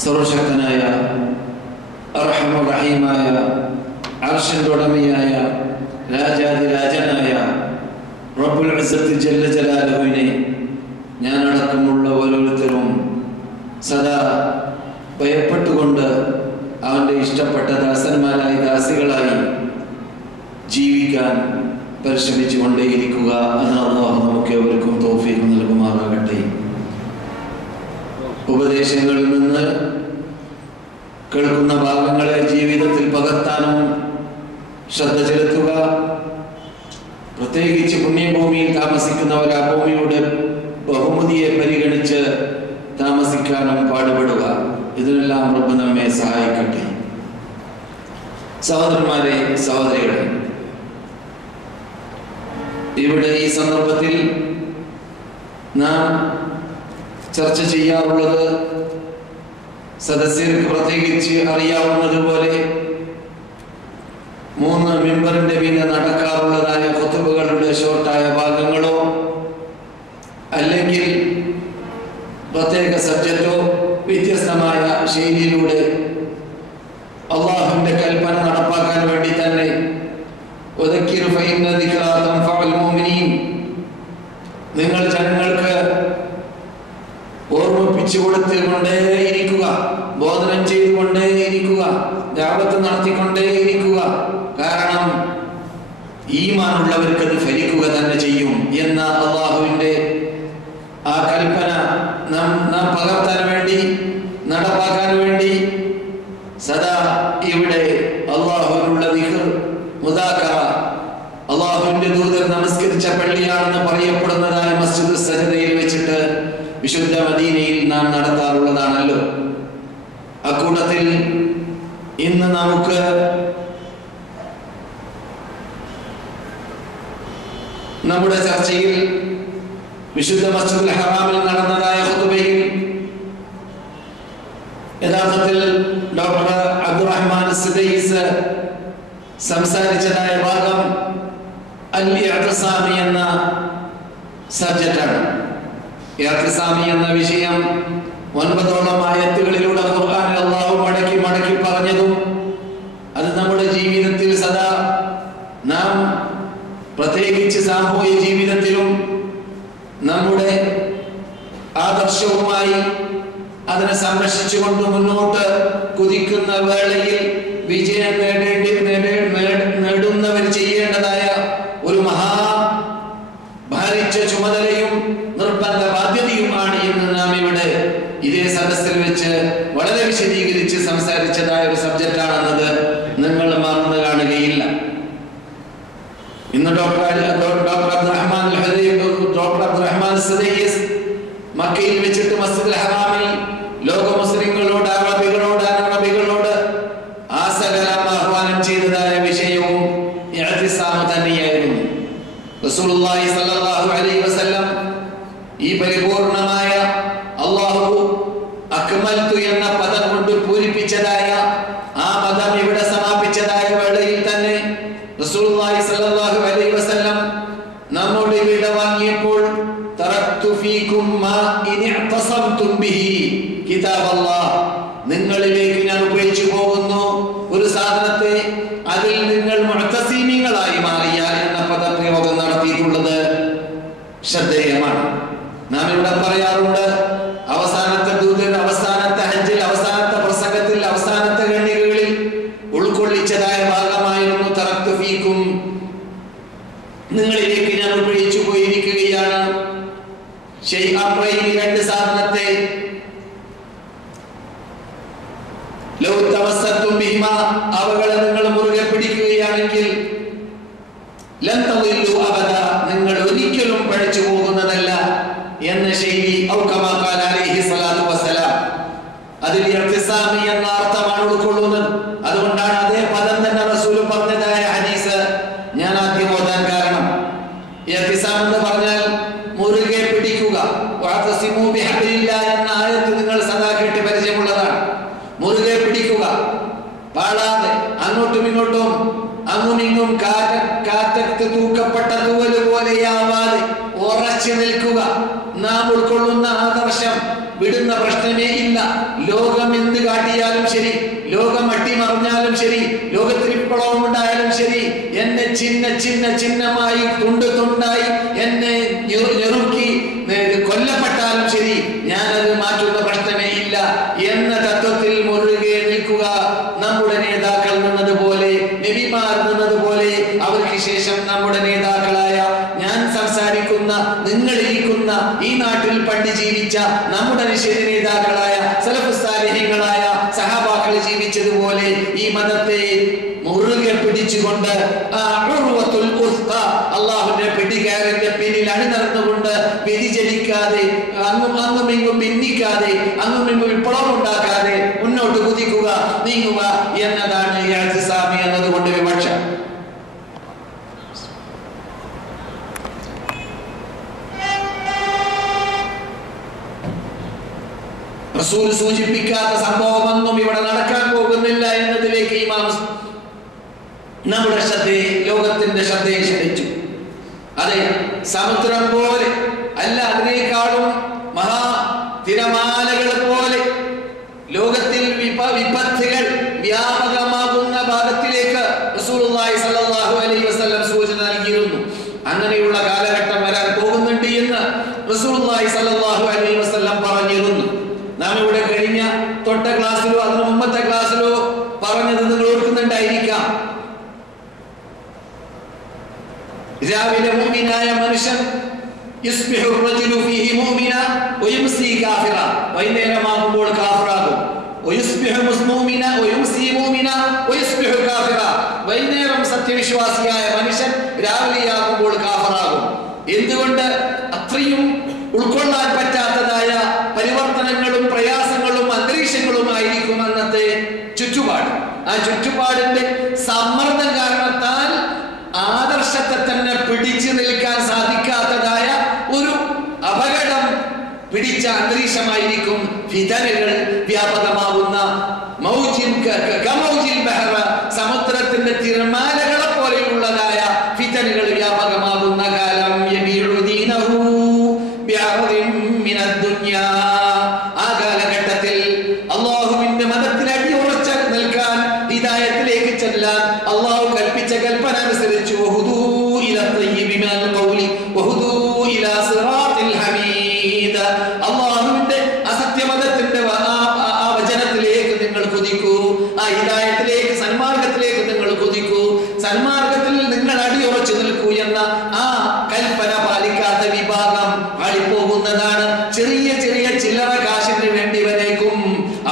സർവശക്തനായ അർഹമുർ റഹീമായ അർശിന്റെ ഉടമയായ രാജാതിരാജനായ റബ്ബുൽ ഇസ്സത്ത് ജല്ല ജലാലുവിനെ ഞാനടക്കമുള്ള ഓരോരുത്തരും സദാ ഭയപ്പെട്ടുകൊണ്ട് അവൻ്റെ ഇഷ്ടപ്പെട്ട ദാസന്മാരായി ദാസികളായി ജീവിക്കാൻ പരിശ്രമിച്ചു കൊണ്ടേയിരിക്കുക എന്ന് അല്ലാഹു നമുക്ക് ഏവർക്കും തൗഫീഖ് നൽകുമാറാകട്ടെ. ഉപദേശങ്ങളിൽ നിന്ന് കേൾക്കുന്ന ഭാഗങ്ങളെ ജീവിതത്തിൽ പകർത്താനും ശ്രദ്ധ ചെലുത്തുക. പ്രത്യേകിച്ച് പുണ്യഭൂമിയിൽ താമസിക്കുന്നവർ ആ ഭൂമിയുടെ ബഹുമതിയെ പരിഗണിച്ച് താമസിക്കാനും പാടുപെടുക. ഇതിനെല്ലാം റബ്ബ് നമ്മെ സഹായിക്കട്ടെ. സഹോദരന്മാരെ, സഹോദരികളെ, ഇവിടെ ഈ സന്ദർഭത്തിൽ നാം ചർച്ച ചെയ്യാറുള്ളത് സദസ്യർക്ക് പ്രത്യേകിച്ച് അറിയാവുന്നതുപോലെ 3 മിമ്പറിന്റെ പിന്നെ നടക്കാറുള്ളതായ ഖുതുബകളുടെ ഷോർട്ടായ ഭാഗങ്ങളോ അല്ലെങ്കിൽ പ്രത്യേക സബ്ജക്റ്റോ വ്യത്യസ്തമായ ശൈലിയിലൂടെ അള്ളാഹുവിന്റെ കൽപ്പന നടപ്പാക്കാൻ വേണ്ടി തന്നെ നിങ്ങൾ ജനങ്ങൾക്ക് ഓർമ്മിപ്പിച്ചു കൊടുത്തുകൊണ്ടേയിരിക്കുക, ബോധനം ചെയ്തുകൊണ്ടേയിരിക്കുക, ദഅവത്ത് നടത്തിക്കൊണ്ടേയിരിക്കുക. കാരണം ഈമാനുള്ളവർക്ക് അത് ഫലിക്കുക തന്നെ ചെയ്യും എന്ന അള്ളാഹുവിന്റെ ആ കൽപ്പന നാം പകർത്താൻ വേണ്ടി, നടപ്പാക്കാൻ വേണ്ടി സദാ ഇവിടെ അള്ളാഹുവിനുള്ള ദിക്ർ, മുദാക്കറ, അള്ളാഹുവിന്റെ ദൂതർ നമസ്കരിച്ച പള്ളിയാണെന്ന് പറയപ്പെടുന്നതായ മസ്ജിദ് സജദയിൽ വെച്ചിട്ട് വിശുദ്ധ മദീനയിൽ നാം നടത്താറുള്ളതാണല്ലോ. അക്കൂട്ടത്തിൽ ഇന്ന് നമുക്ക് നമ്മുടെ ചർച്ചയിൽ വിശുദ്ധ മസ്ജിദുൽ ഹറാമിൽ നടന്നതായ ഖുതുബയിൽ യഥാർത്ഥത്തിൽ ഡോക്ടർ അബ്ദുറഹ്മാൻ സുദൈസ് സംസാരിച്ചതായ ഭാഗം അൽ-ഇഅ്തിസാമി എന്ന സബ്ജക്റ്റാണ്. ഇഅ്തിസാമി എന്ന വിഷയം 9ഓളം ആയത്തുകളിലൂടെ ഖുർആനിൽ അല്ലാഹു മടക്കി മടക്കി പറഞ്ഞതും അത് നമ്മുടെ ജീവിതത്തിൽ സദാ നാം പ്രത്യേകിച്ച് സാമൂഹിക ജീവിതത്തിലും നമ്മുടെ ആദർശവുമായി അതിനെ സംരക്ഷിച്ചുകൊണ്ട് മുന്നോട്ട് കുതിക്കുന്ന വേളയിൽ വിജയം നേടുന്നവർ ചെയ്യേണ്ടതായ ഒരു ഭാരിച്ച ചുമതലയും നിർബന്ധ ബാധ്യതയുമാണ് എന്ന് നാം ഇവിടെ ഇതേ സദസ്സിൽ വെച്ച് വളരെ വിശദീകരിച്ച് സംസാരിച്ചതായ ഒരു സബ്ജക്റ്റാണെന്നത് നിങ്ങൾ മറന്നു കാണുകയില്ല. ഇന്ന് ഡോക്ടർ അബ്ദുറഹ്മാൻ സുദൈസ് മക്കയിൽ വെച്ചിട്ട് മസ്ജിദുൽ ഹറാമിൽ ലോക മുസ്ലിങ്ങളോട്, അറബികളോട് ആസകലം ആഹ്വാനം ചെയ്തതായ വിഷയവും ഇഅ്തിസാം തന്നെയായിരുന്നു. റസൂലുള്ളാഹി സ്വല്ലല്ലാഹു അലൈഹി വസല്ലം ഈ പരിപൂർണമായ അല്ലാഹു അക്മൽതു എന്ന പദം കൊണ്ട് പൂരിപ്പിച്ചതായ ആ പദം ഇവിടെ സമാപിച്ചതായ വേളയിൽ തന്നെ റസൂലുള്ളാഹി സ്വല്ലല്ലാഹു അലൈഹി വസല്ലം നമ്മോട് വിട വാങ്ങിയപ്പോൾ തറക്തു ഫീകും മാ ഇൻ ഇഅ്തസംതും ബിഹി കിതാബല്ലാഹ്, നിങ്ങളിലേക്ക് ഞാൻ ഉപയോഗിച്ചു പോകുന്നു ഒരു സാധനത്തെ, അതിൽ നിങ്ങൾ മുഅ്തസിമീങ്ങളായി മാറിയാൽ എന്ന പദപ്രയോഗം നടത്തിയിട്ടുള്ളത് ശ്രദ്ധേയമാണ്. നാം ഇവിടെ പറയാറുണ്ട്, അവസാനത്തെ ദൂതൻ, അവസാനത്തെ ഹജ്ജിൽ, അവസാനത്തെ പ്രസംഗത്തിൽ, അവസാനത്തെ ഖണ്ഡികകളിൽ ഉൾക്കൊള്ളിച്ചതായ ഭാഗമായിരുന്നു തറക്തു ഫീകും, നിങ്ങളിലേക്ക് ഞാൻ ഉപയോഗിച്ചു പോയിരിക്കുകയാണ്. രണ്ട് സാധനത്തെ അവകളെ നിങ്ങൾ മുറുകെ പിടിക്കുകയാണെങ്കിൽ നിങ്ങൾ ഒരിക്കലും പഴിച്ചു പോകുന്നതല്ല എന്ന ശൈലി അതിൽ ഇഅ്തിസാമി എന്ന അർത്ഥമാണ് ഉൾക്കൊള്ളുന്നത്. അതുകൊണ്ടാണ് അതേ പദം തന്നെ റസൂൽ പറഞ്ഞതായ ഹദീസ് ഞാൻ ആദ്യം ഓതാൻ കാരണം. ഇഅ്തിസാം എന്ന് പറഞ്ഞാൽ മുറുകെ പിടിക്കുക. വഅതസിമു ബിഹബ്ലില്ലാഹ് എന്ന ആയത്ത് നിങ്ങൾ സദാ കേട്ട് പരിചയമുള്ളതാണ്. മുറുകെ പിടിക്കുക, പാടാതെ അങ്ങോട്ടും ഇങ്ങോട്ടും അങ്ങുമിങ്ങും കാറ്റത്ത് തൂക്കപ്പെട്ട തൂവല് പോലെയാവാതെ ഉറച്ചു നിൽക്കുക. നാം ഉൾക്കൊള്ളുന്ന ആദർശം വിടുന്ന പ്രശ്നമേ ഇല്ല. ലോകം ചാടിയാലും ശരി, ലോകം അട്ടിമറിഞ്ഞാലും ശരി, ലോകത്തിൽ വിപ്ലവം ഉണ്ടായാലും ശരി, എന്നെ ചിഹ്നമായി തുണ്ട് തുണ്ടായി എന്നെ ഞെറുക്കി കൊല്ലപ്പെട്ടാലും ശരി, ഞാനത് മാറ്റുന്ന പ്രശ്നമേ ഇല്ല എന്ന തത്വത്തിൽ മുറുകെ നിൽക്കുക. നമ്മുടെ നേതാക്കൾ നിന്നതുപോലെ, നബിമാർ നിന്നതുപോലെ, അവർക്ക് ശേഷം നമ്മുടെ നേതാക്കളായ ഞാൻ സംസാരിക്കുന്ന, നിങ്ങളിരിക്കുന്ന ഈ നാട്ടിൽ പണ്ട് ജീവിച്ച നമ്മുടെ നിഷേധ നേതാക്കളായ സലഫ് സാലിഹീങ്ങളായ സഹാബാക്കൾ ജീവിച്ചതുപോലെ ഈ മതത്തെ മുറുകെ പിടിച്ചുകൊണ്ട് അള്ളാഹുവിന്റെ പിടികാരന്റെ പിന്നിൽ അണിനിറന്നുകൊണ്ട് വ്യതിചലിക്കാതെ, അങ്ങും ഇങ്ങും ഭിന്നിക്കാതെ, അങ്ങും ഇങ്ങും വിപ്ലവം ഉണ്ടാക്കാതെ മുന്നോട്ട് കുതിക്കുക, നീങ്ങുക എന്നതാണ് ഇഅ്തിസാമി എന്നതുകൊണ്ട് വിവക്ഷ. റസൂൽ സൂചിപ്പിക്കാത്ത സംഭവമൊന്നും ഇവിടെ നടക്കാൻ പോകുന്നില്ല എന്നതിലേക്ക് ഇമാം നമ്മുടെ ശ്രദ്ധയെ, ലോകത്തിന്റെ ശ്രദ്ധയെ ക്ഷണിച്ചു. അതെ, സമുദ്രം പോലെ അല്ല, അതിനേക്കാളും മഹാ തിരമാലകൾ പോലെ ലോകത്തിൽ വിപത്തുകൾ വ്യാപകമാകുന്ന ഭാഗത്തിലേക്ക് റസൂലുള്ളാഹി സ്വല്ലല്ലാഹു അലൈഹി വസല്ലം സൂചന നൽകിയിരുന്നു. അങ്ങനെയുള്ള കാലഘട്ടം വരാൻ പോകുന്നുണ്ട് എന്ന് റസൂലുള്ളാഹി സ്വല്ലല്ലാഹു അലൈഹി വസല്ലം പറഞ്ഞിരുന്നു. നാം ഇവിടെ കഴിഞ്ഞ തൊട്ട ക്ലാസ്സിലോ അതിന് മുമ്പത്തെ ക്ലാസ്സിലോ പറഞ്ഞത് നിങ്ങൾ ഓർക്കുന്നുണ്ടായിരിക്കാം. രാവിലെ മുഅ്മിനായ മനുഷ്യൻ യുസ്ബിഹു റജുലു ഫീഹി മുഅ്മിന വയുംസി കാഫിറ, വൈകുന്നേരമാകുമ്പോൾ കാഫിറാകും. വയുസ്ബിഹു മുഅ്മിന വയുംസി മുഅ്മിന വയുസ്ബിഹു കാഫിറ, വൈകുന്നേരം സത്യവിശ്വാസിയായ മനുഷ്യൻ രാവിലെയാകുമ്പോൾ കാഫിറാകും. എന്തുകൊണ്ട്? അത്രയും ഉൾക്കൊള്ളാൻ പറ്റാത്തതായ പരിവർത്തനങ്ങളും പ്രയാസങ്ങളും അന്തരീക്ഷങ്ങളും ആയിരിക്കും അന്നത്തെ ചുറ്റുപാട്. ആ ചുറ്റുപാടിന്റെ സമ്മർദ്ദം കാരണത്താൽ ആദർശത്തെ തന്നെ പിടിച്ചു നിൽക്കാൻ സാധിക്കാത്തതായ ഒരു അപകടം പിടിച്ച അന്തരീക്ഷമായിരിക്കും ഫിതനുകൾ വ്യാപകമാകുന്ന സമുദ്രത്തിന്റെ തിരമാലകളെ പോലെയുള്ളതായ ഫിതനുകൾ വ്യാപകമാകുന്ന കാലം. ആ കാലഘട്ടത്തിൽ അള്ളാഹുവിന്റെ മതത്തിൽ അടിയുറച്ച് നിൽക്കാൻ, ഹിദായത്തിലേക്ക് ചെല്ലാൻ അള്ളാഹു കൽപ്പിച്ച കൽപ്പന അനുസരിച്ച് അള്ളാഹുവിന്റെ അസത്യമതത്തിന്റെ ആ വചനത്തിലേക്ക് നിങ്ങൾ കുതിക്കൂ, ആ ഹിദായത്തിലേക്ക്, സന്മാർഗത്തിലേക്ക് നിങ്ങൾ കുതിക്കൂ, സന്മാർഗത്തിൽ നിങ്ങൾ അടിയുറച്ചു നിൽക്കൂ എന്ന ആ കൽപ്പന പാലിക്കാത്ത വിഭാഗം ആളിപ്പോകുന്നതാണ്. ചെറിയ ചെറിയ ചില്ലറ കാശിന് വേണ്ടി വരേക്കും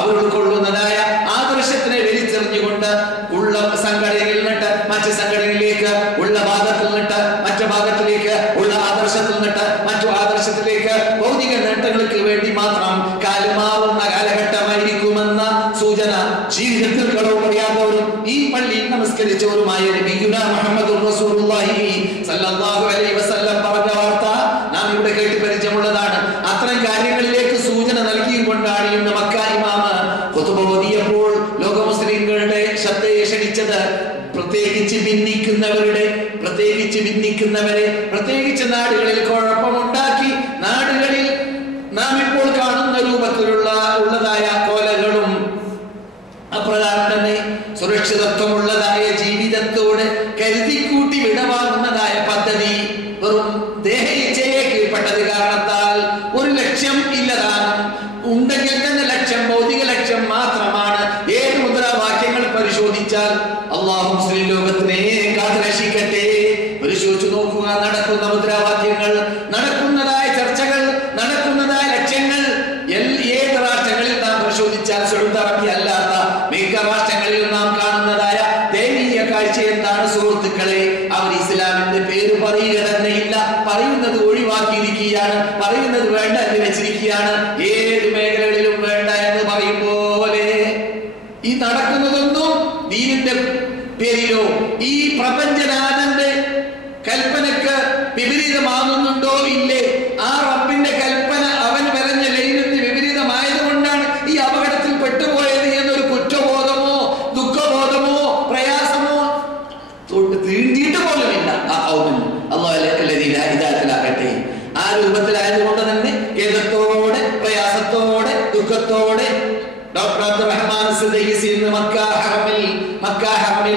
അവർ ഉൾക്കൊള്ളുന്നതായ ആദർശത്തിനെ വലിച്ചെറിഞ്ഞുകൊണ്ട് ഉള്ള സംഘടനയിൽ നിന്നിട്ട് മറ്റു സംഘടനയിലേക്ക്, ഉള്ള ഭാഗത്തിൽ നിന്നിട്ട് മറ്റു ഭാഗത്തിലേക്ക്, ഉള്ള ആദർശത്തിൽ നിന്നിട്ട് മറ്റു ആദർശത്തിലേക്ക് ഭൗതിക നേട്ടങ്ങൾക്ക് വേണ്ടി മാത്രം കാലുമാറുന്ന കാലഘട്ടമായിരിക്കുമെന്ന സൂചന ജീവിതത്തിൽ കളവ് പറയാത്തവരും ഈ പള്ളിയിൽ നമസ്കരിച്ചവരുമായ നബിയുനാ മുഹമ്മദുർ റസൂലുള്ളാഹി സ്വല്ലല്ലാഹു അലൈഹി വസല്ലം പറഞ്ഞ വാർത്ത നാം ഇവിടെ കേട്ട് പരിചയമുള്ളതാണ്. അത്തരം കാര്യങ്ങളിലേക്ക് സൂചന നൽകിക്കൊണ്ടാണ് ഇന്ന് മക്ക ഇമാമ് ഖുതുബ ഓതിയപ്പോൾ ലോക മുസ്ലിംകളുടെ ശ്രദ്ധയെ ക്ഷണിച്ചത്. പ്രത്യേകിച്ച് ഭിന്നിക്കുന്നവരെ, പ്രത്യേകിച്ച് നാടുകളിൽ കുഴപ്പമുണ്ടാക്കി, നാടുകളിൽ നാം ഇപ്പോൾ കാണുന്ന രൂപത്തിലുള്ളതായ കോലകളും അപ്രകാരം തന്നെ സുരക്ഷിതത്വമുള്ളതായ ജീവിതത്തോട് കരുതിക്കൂട്ടി വിടവാങ്ങുന്നതായ പദ്ധതി വെറും ദേഹേച്ഛയെ കീഴ്പ്പെട്ടത് കാരണത്താൽ ഒരു ലക്ഷ്യം ഇല്ലതാനും, ഉണ്ടെങ്കിൽ തന്നെ ലക്ഷ്യം ഭൗതിക ലക്ഷ്യം മാത്രമാണ്. ഏത് മുദ്രാവാക്യങ്ങൾ പരിശോധിച്ചാൽ അള്ളാഹു മുസ്ലിം ലോകത്തിനെ കാത്തുരക്ഷിക്കട്ടെ. പരിശോധിച്ചു നോക്കുക, നടക്കുന്ന മുദ്രാവാക്യങ്ങൾ, നടക്കുന്നതായ ചർച്ചകൾ, നടക്കുന്നതായ ലക്ഷ്യങ്ങൾ ഏത് രാഷ്ട്രങ്ങളിൽ നാം പരിശോധിച്ചാൽ സൗദി അറേബ്യ അല്ലാത്ത മിക്ക രാഷ്ട്രങ്ങളിലും നാം കാണുന്നതായ ദയനീയ കാഴ്ച എന്താണ് സുഹൃത്തുക്കളെ? അവർ ഇസ്ലാമിന്റെ പേര് പറയുക തന്നെയില്ല, പറയുന്നത് ഒഴിവാക്കിയിരിക്കുകയാണ്, പറയുന്നത് വേണ്ട എന്ന് വെച്ചിരിക്കുകയാണ്. ഏത് മേഖലകളിലും വേണ്ട എന്ന് പറയും പോലെ ഈ നടക്കുന്നതൊന്നും ദീനിന്റെ പേരിലോ ഈ പ്രപഞ്ചനാഥന്റെ കൽപ്പനക്ക് വിപരീതമാകുന്നുണ്ടോ ഇല്ലേ? ആ റബ്ബിന്റെ കൽപ്പന അവൻ വരഞ്ഞ ലൈനത്തിന് വിപരീതമായതുകൊണ്ടാണ് ഈ അപകടത്തിൽ പെട്ടുപോയത് എന്നൊരു കുറ്റബോധമോ ദുഃഖബോധമോ പ്രയാസമോ തീണ്ടിയിട്ട് പോലുമില്ല. അള്ളാഹുലാകട്ടെ. ആ രൂപത്തിലായതുകൊണ്ട് തന്നെ ഏകത്തോടെ, പ്രയാസത്തോടെ, ദുഃഖത്തോടെ ഡോക്ടർ അബ്ദുറഹ്മാൻ സുദൈസി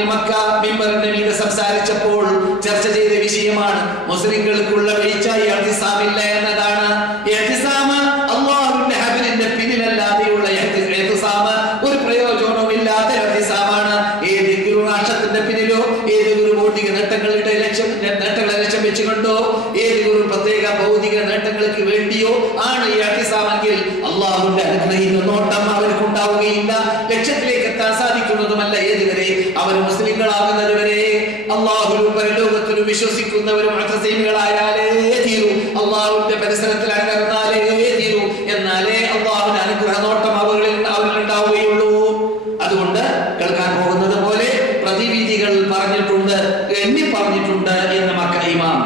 മക്ക മിമ്പറിന്റെ മീതെ സംസാരിച്ചപ്പോൾ ചർച്ച ചെയ്ത വിഷയമാണ് മുസ്ലിങ്ങൾക്കുള്ള വീഴ്ച ഇഅ്തിസാമില്ല എന്നതാണ്. ഇഅ്തിസാം അല്ലാഹുവിന്റെ ഹബലിന്റെ പിന്നിലല്ലാതെയുള്ള ഇഅ്തിസാം ഒരു പ്രയോജനവും ഇല്ലാത്ത ഇഅ്തിസാമാണ്. ഏതെങ്കിലും രാഷ്ട്രത്തിന്റെ പിന്നിലോ ഏതെങ്കിലും ഭൗതിക നേട്ടങ്ങളെ ലക്ഷ്യം വെച്ചുകൊണ്ടോ ഏതെങ്കിലും പ്രത്യേക ഭൗതിക നേട്ടങ്ങൾക്ക് വേണ്ടിയോ ആണ് ഈ ഇഅ്തിസാമെങ്കിൽ അല്ലാഹുവിന്റെ അനുഗ്രഹീത നോട്ടം അവർക്ക് ഉണ്ടാവുകയില്ല. ലക്ഷ്യത്തിലേക്ക് എത്താൻ സാധിക്കുന്നതുമല്ല. ഏതുവരെ അവർ മുസ്ലിങ്ങളാകുന്നത് വരെ അല്ലാഹുവിലും പരലോകത്തിലും വിശ്വസിക്കുന്നവരും മുഅ്തസിമുകളായാലേ തീരൂ. അല്ലാഹുവിന്റെ പരിസരത്തിൽ അടങ്ങുന്നാലേ തീരൂ. എന്നാലേ അല്ലാഹുവിന്റെ അനുഗ്രഹ നോട്ടം അവരിൽ ഉണ്ടാവുകയുള്ളൂ. അതുകൊണ്ട് കേൾക്കാൻ പോകുന്നത് പോലെ പ്രതിവിധികൾ പറഞ്ഞിട്ടുണ്ട്, എണ്ണി പറഞ്ഞിട്ടുണ്ട് എന്ന് മക്ക ഇമാം.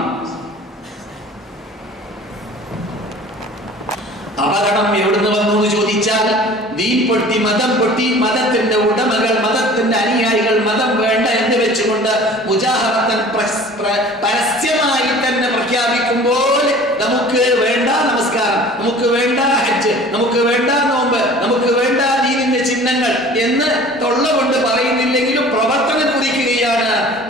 അപകടം എവിടുന്ന് വന്നു എന്ന് ചോദിച്ചാൽ ദീൻ പൊട്ടി, മതം പൊട്ടി, മതത്തിന്റെ ഉടമകൾ, മതത്തിന്റെ അനുയായികൾ മതം വേണ്ട എന്ന് വെച്ചുകൊണ്ട് മുജാഹറത്തൻ പരസ്യമായി തന്നെ പ്രഖ്യാപിക്കുമ്പോൾ നമുക്ക് വേണ്ട നമസ്കാരം, നമുക്ക് വേണ്ട ഹജ്ജ്, നമുക്ക് വേണ്ട നോമ്പ്, നമുക്ക് വേണ്ട ദീനിന്റെ ചിഹ്നങ്ങൾ എന്ന് തൊള്ള കൊണ്ട് പറയുന്നില്ലെങ്കിലും പ്രവർത്തനം കുറിക്കുകയാണ്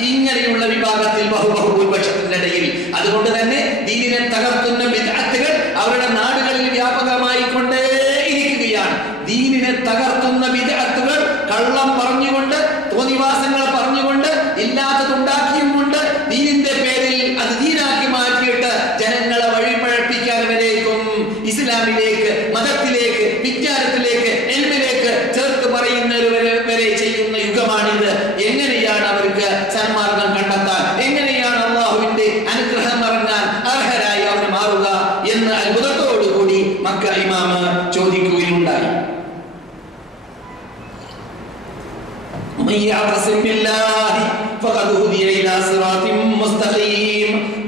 ഇങ്ങനെയുള്ള വിഭാഗത്തിൽ ബഹുഭൂരിപക്ഷത്തിന്റെ ഇടയിൽ. അതുകൊണ്ട് തന്നെ ദീനിനെ തകർക്കുന്ന ബിദ്അത്തുകൾ അവരുടെ നാടുകളിൽ വ്യാപകമായി കൊണ്ടേ ഇരിക്കുകയാണ്. ദീനിനെ തകർക്കുന്ന ബിദ്അത്തുകൾ കള്ളം പറഞ്ഞുകൊണ്ട്, തോന്നിവാസങ്ങൾ പറഞ്ഞുകൊണ്ട്, ഇല്ലാത്തതുണ്ടാക്കിയും കൊണ്ട് ദീനിന്റെ പേരിൽ അത് ദീനാക്കി മാറ്റിയിട്ട് ജനങ്ങളെ വഴിപഴപ്പിക്കാൻ വരേക്കും ഇസ്ലാമിലേക്ക്, മതത്തിലേക്ക്, വിജ്ഞാനത്തിലേക്ക്, എൽമിലേക്ക് ചേർത്ത് പറയുന്നവരെ വരെ ചെയ്യുന്ന യുഗമാണിത്. എങ്ങനെയാണ് അവർക്ക് സന്മാർഗം കണ്ടെത്താൻ, എങ്ങനെയാണ് അല്ലാഹുവിന്റെ അനുഗ്രഹം പറഞ്ഞാൽ അർഹരായി അവർ മാറുക എന്ന് അത്ഭുതത്തോടുകൂടി മക്ക ഇമാം ചോദിക്കുകയുണ്ടായി.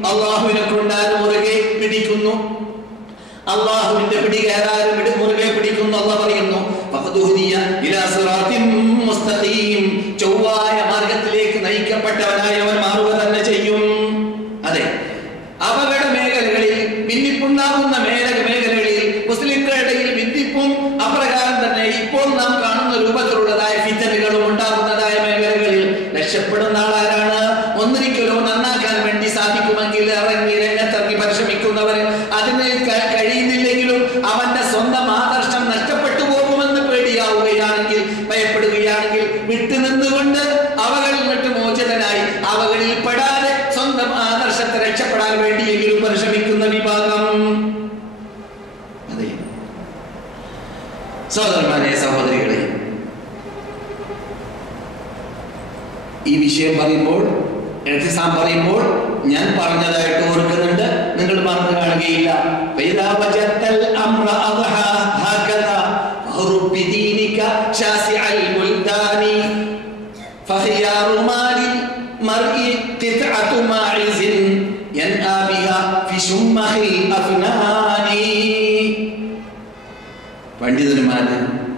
അല്ലാഹുവിനെ കൊണ്ടാൽ മുറുകെ പിടിക്കുന്നു, അല്ലാഹുവിന്റെ പിടികേറാരും മുറുകെ പിടിക്കുന്നു. അല്ലാഹു പറയുന്നു ചൊവ്വായ മാർഗത്തിലേക്ക് നയിക്കപ്പെട്ടവനായി അവൻ മാറുക തന്നെ ചെയ്യും. അതെ, അപകട മേഖലകളിൽ, ഭിന്നിപ്പുണ്ടാകുന്ന മേഖലകളിൽ, മുസ്ലിംകളുടെ ഇടയിൽ ഭിന്നിപ്പും അപ്രകാരം തന്നെ ഇപ്പോൾ നാം കാണുന്ന രൂപത്തിലുള്ളതായ ഫിത്തനുകളും ഉണ്ടാകുന്നതായ മേഖലകളിൽ രക്ഷപ്പെടുന്ന ആളാരാണ്? ഒന്നിരിക്കലോ നന്നാക്കാൻ വേണ്ടി സാധിക്കുമെങ്കിൽ രംഗത്തിറങ്ങി പരിശ്രമിക്കുന്നവർ, അതിന് കഴിയുന്നില്ലെങ്കിലും അവന്റെ സ്വന്തം ആദർശം നഷ്ടപ്പെട്ടു പോകുമെന്ന് പേടിയാവുകയാണെങ്കിൽ, ഭയപ്പെടുകയാണെങ്കിൽ വിട്ടുനിന്നുകൊണ്ട് അവകളിൽ നിന്നിട്ട് മോചിതനായി അവകളിൽ പെടാതെ സ്വന്തം ആദർശത്തെ രക്ഷപ്പെടാൻ വേണ്ടിയെങ്കിലും പരിശ്രമിക്കുന്ന വിഭാഗം. അതെ സഹോദരന്മാരെ, സഹോദരികളെ, ഈ വിഷയം പറയുമ്പോൾ, ഇഅ്തിസാം പറയുമ്പോൾ ഞാൻ പറഞ്ഞതായിട്ട് ഓർക്കുന്നുണ്ട്, നിങ്ങൾ മറന്നു കാണുകയില്ല. പണ്ഡിതന്മാര്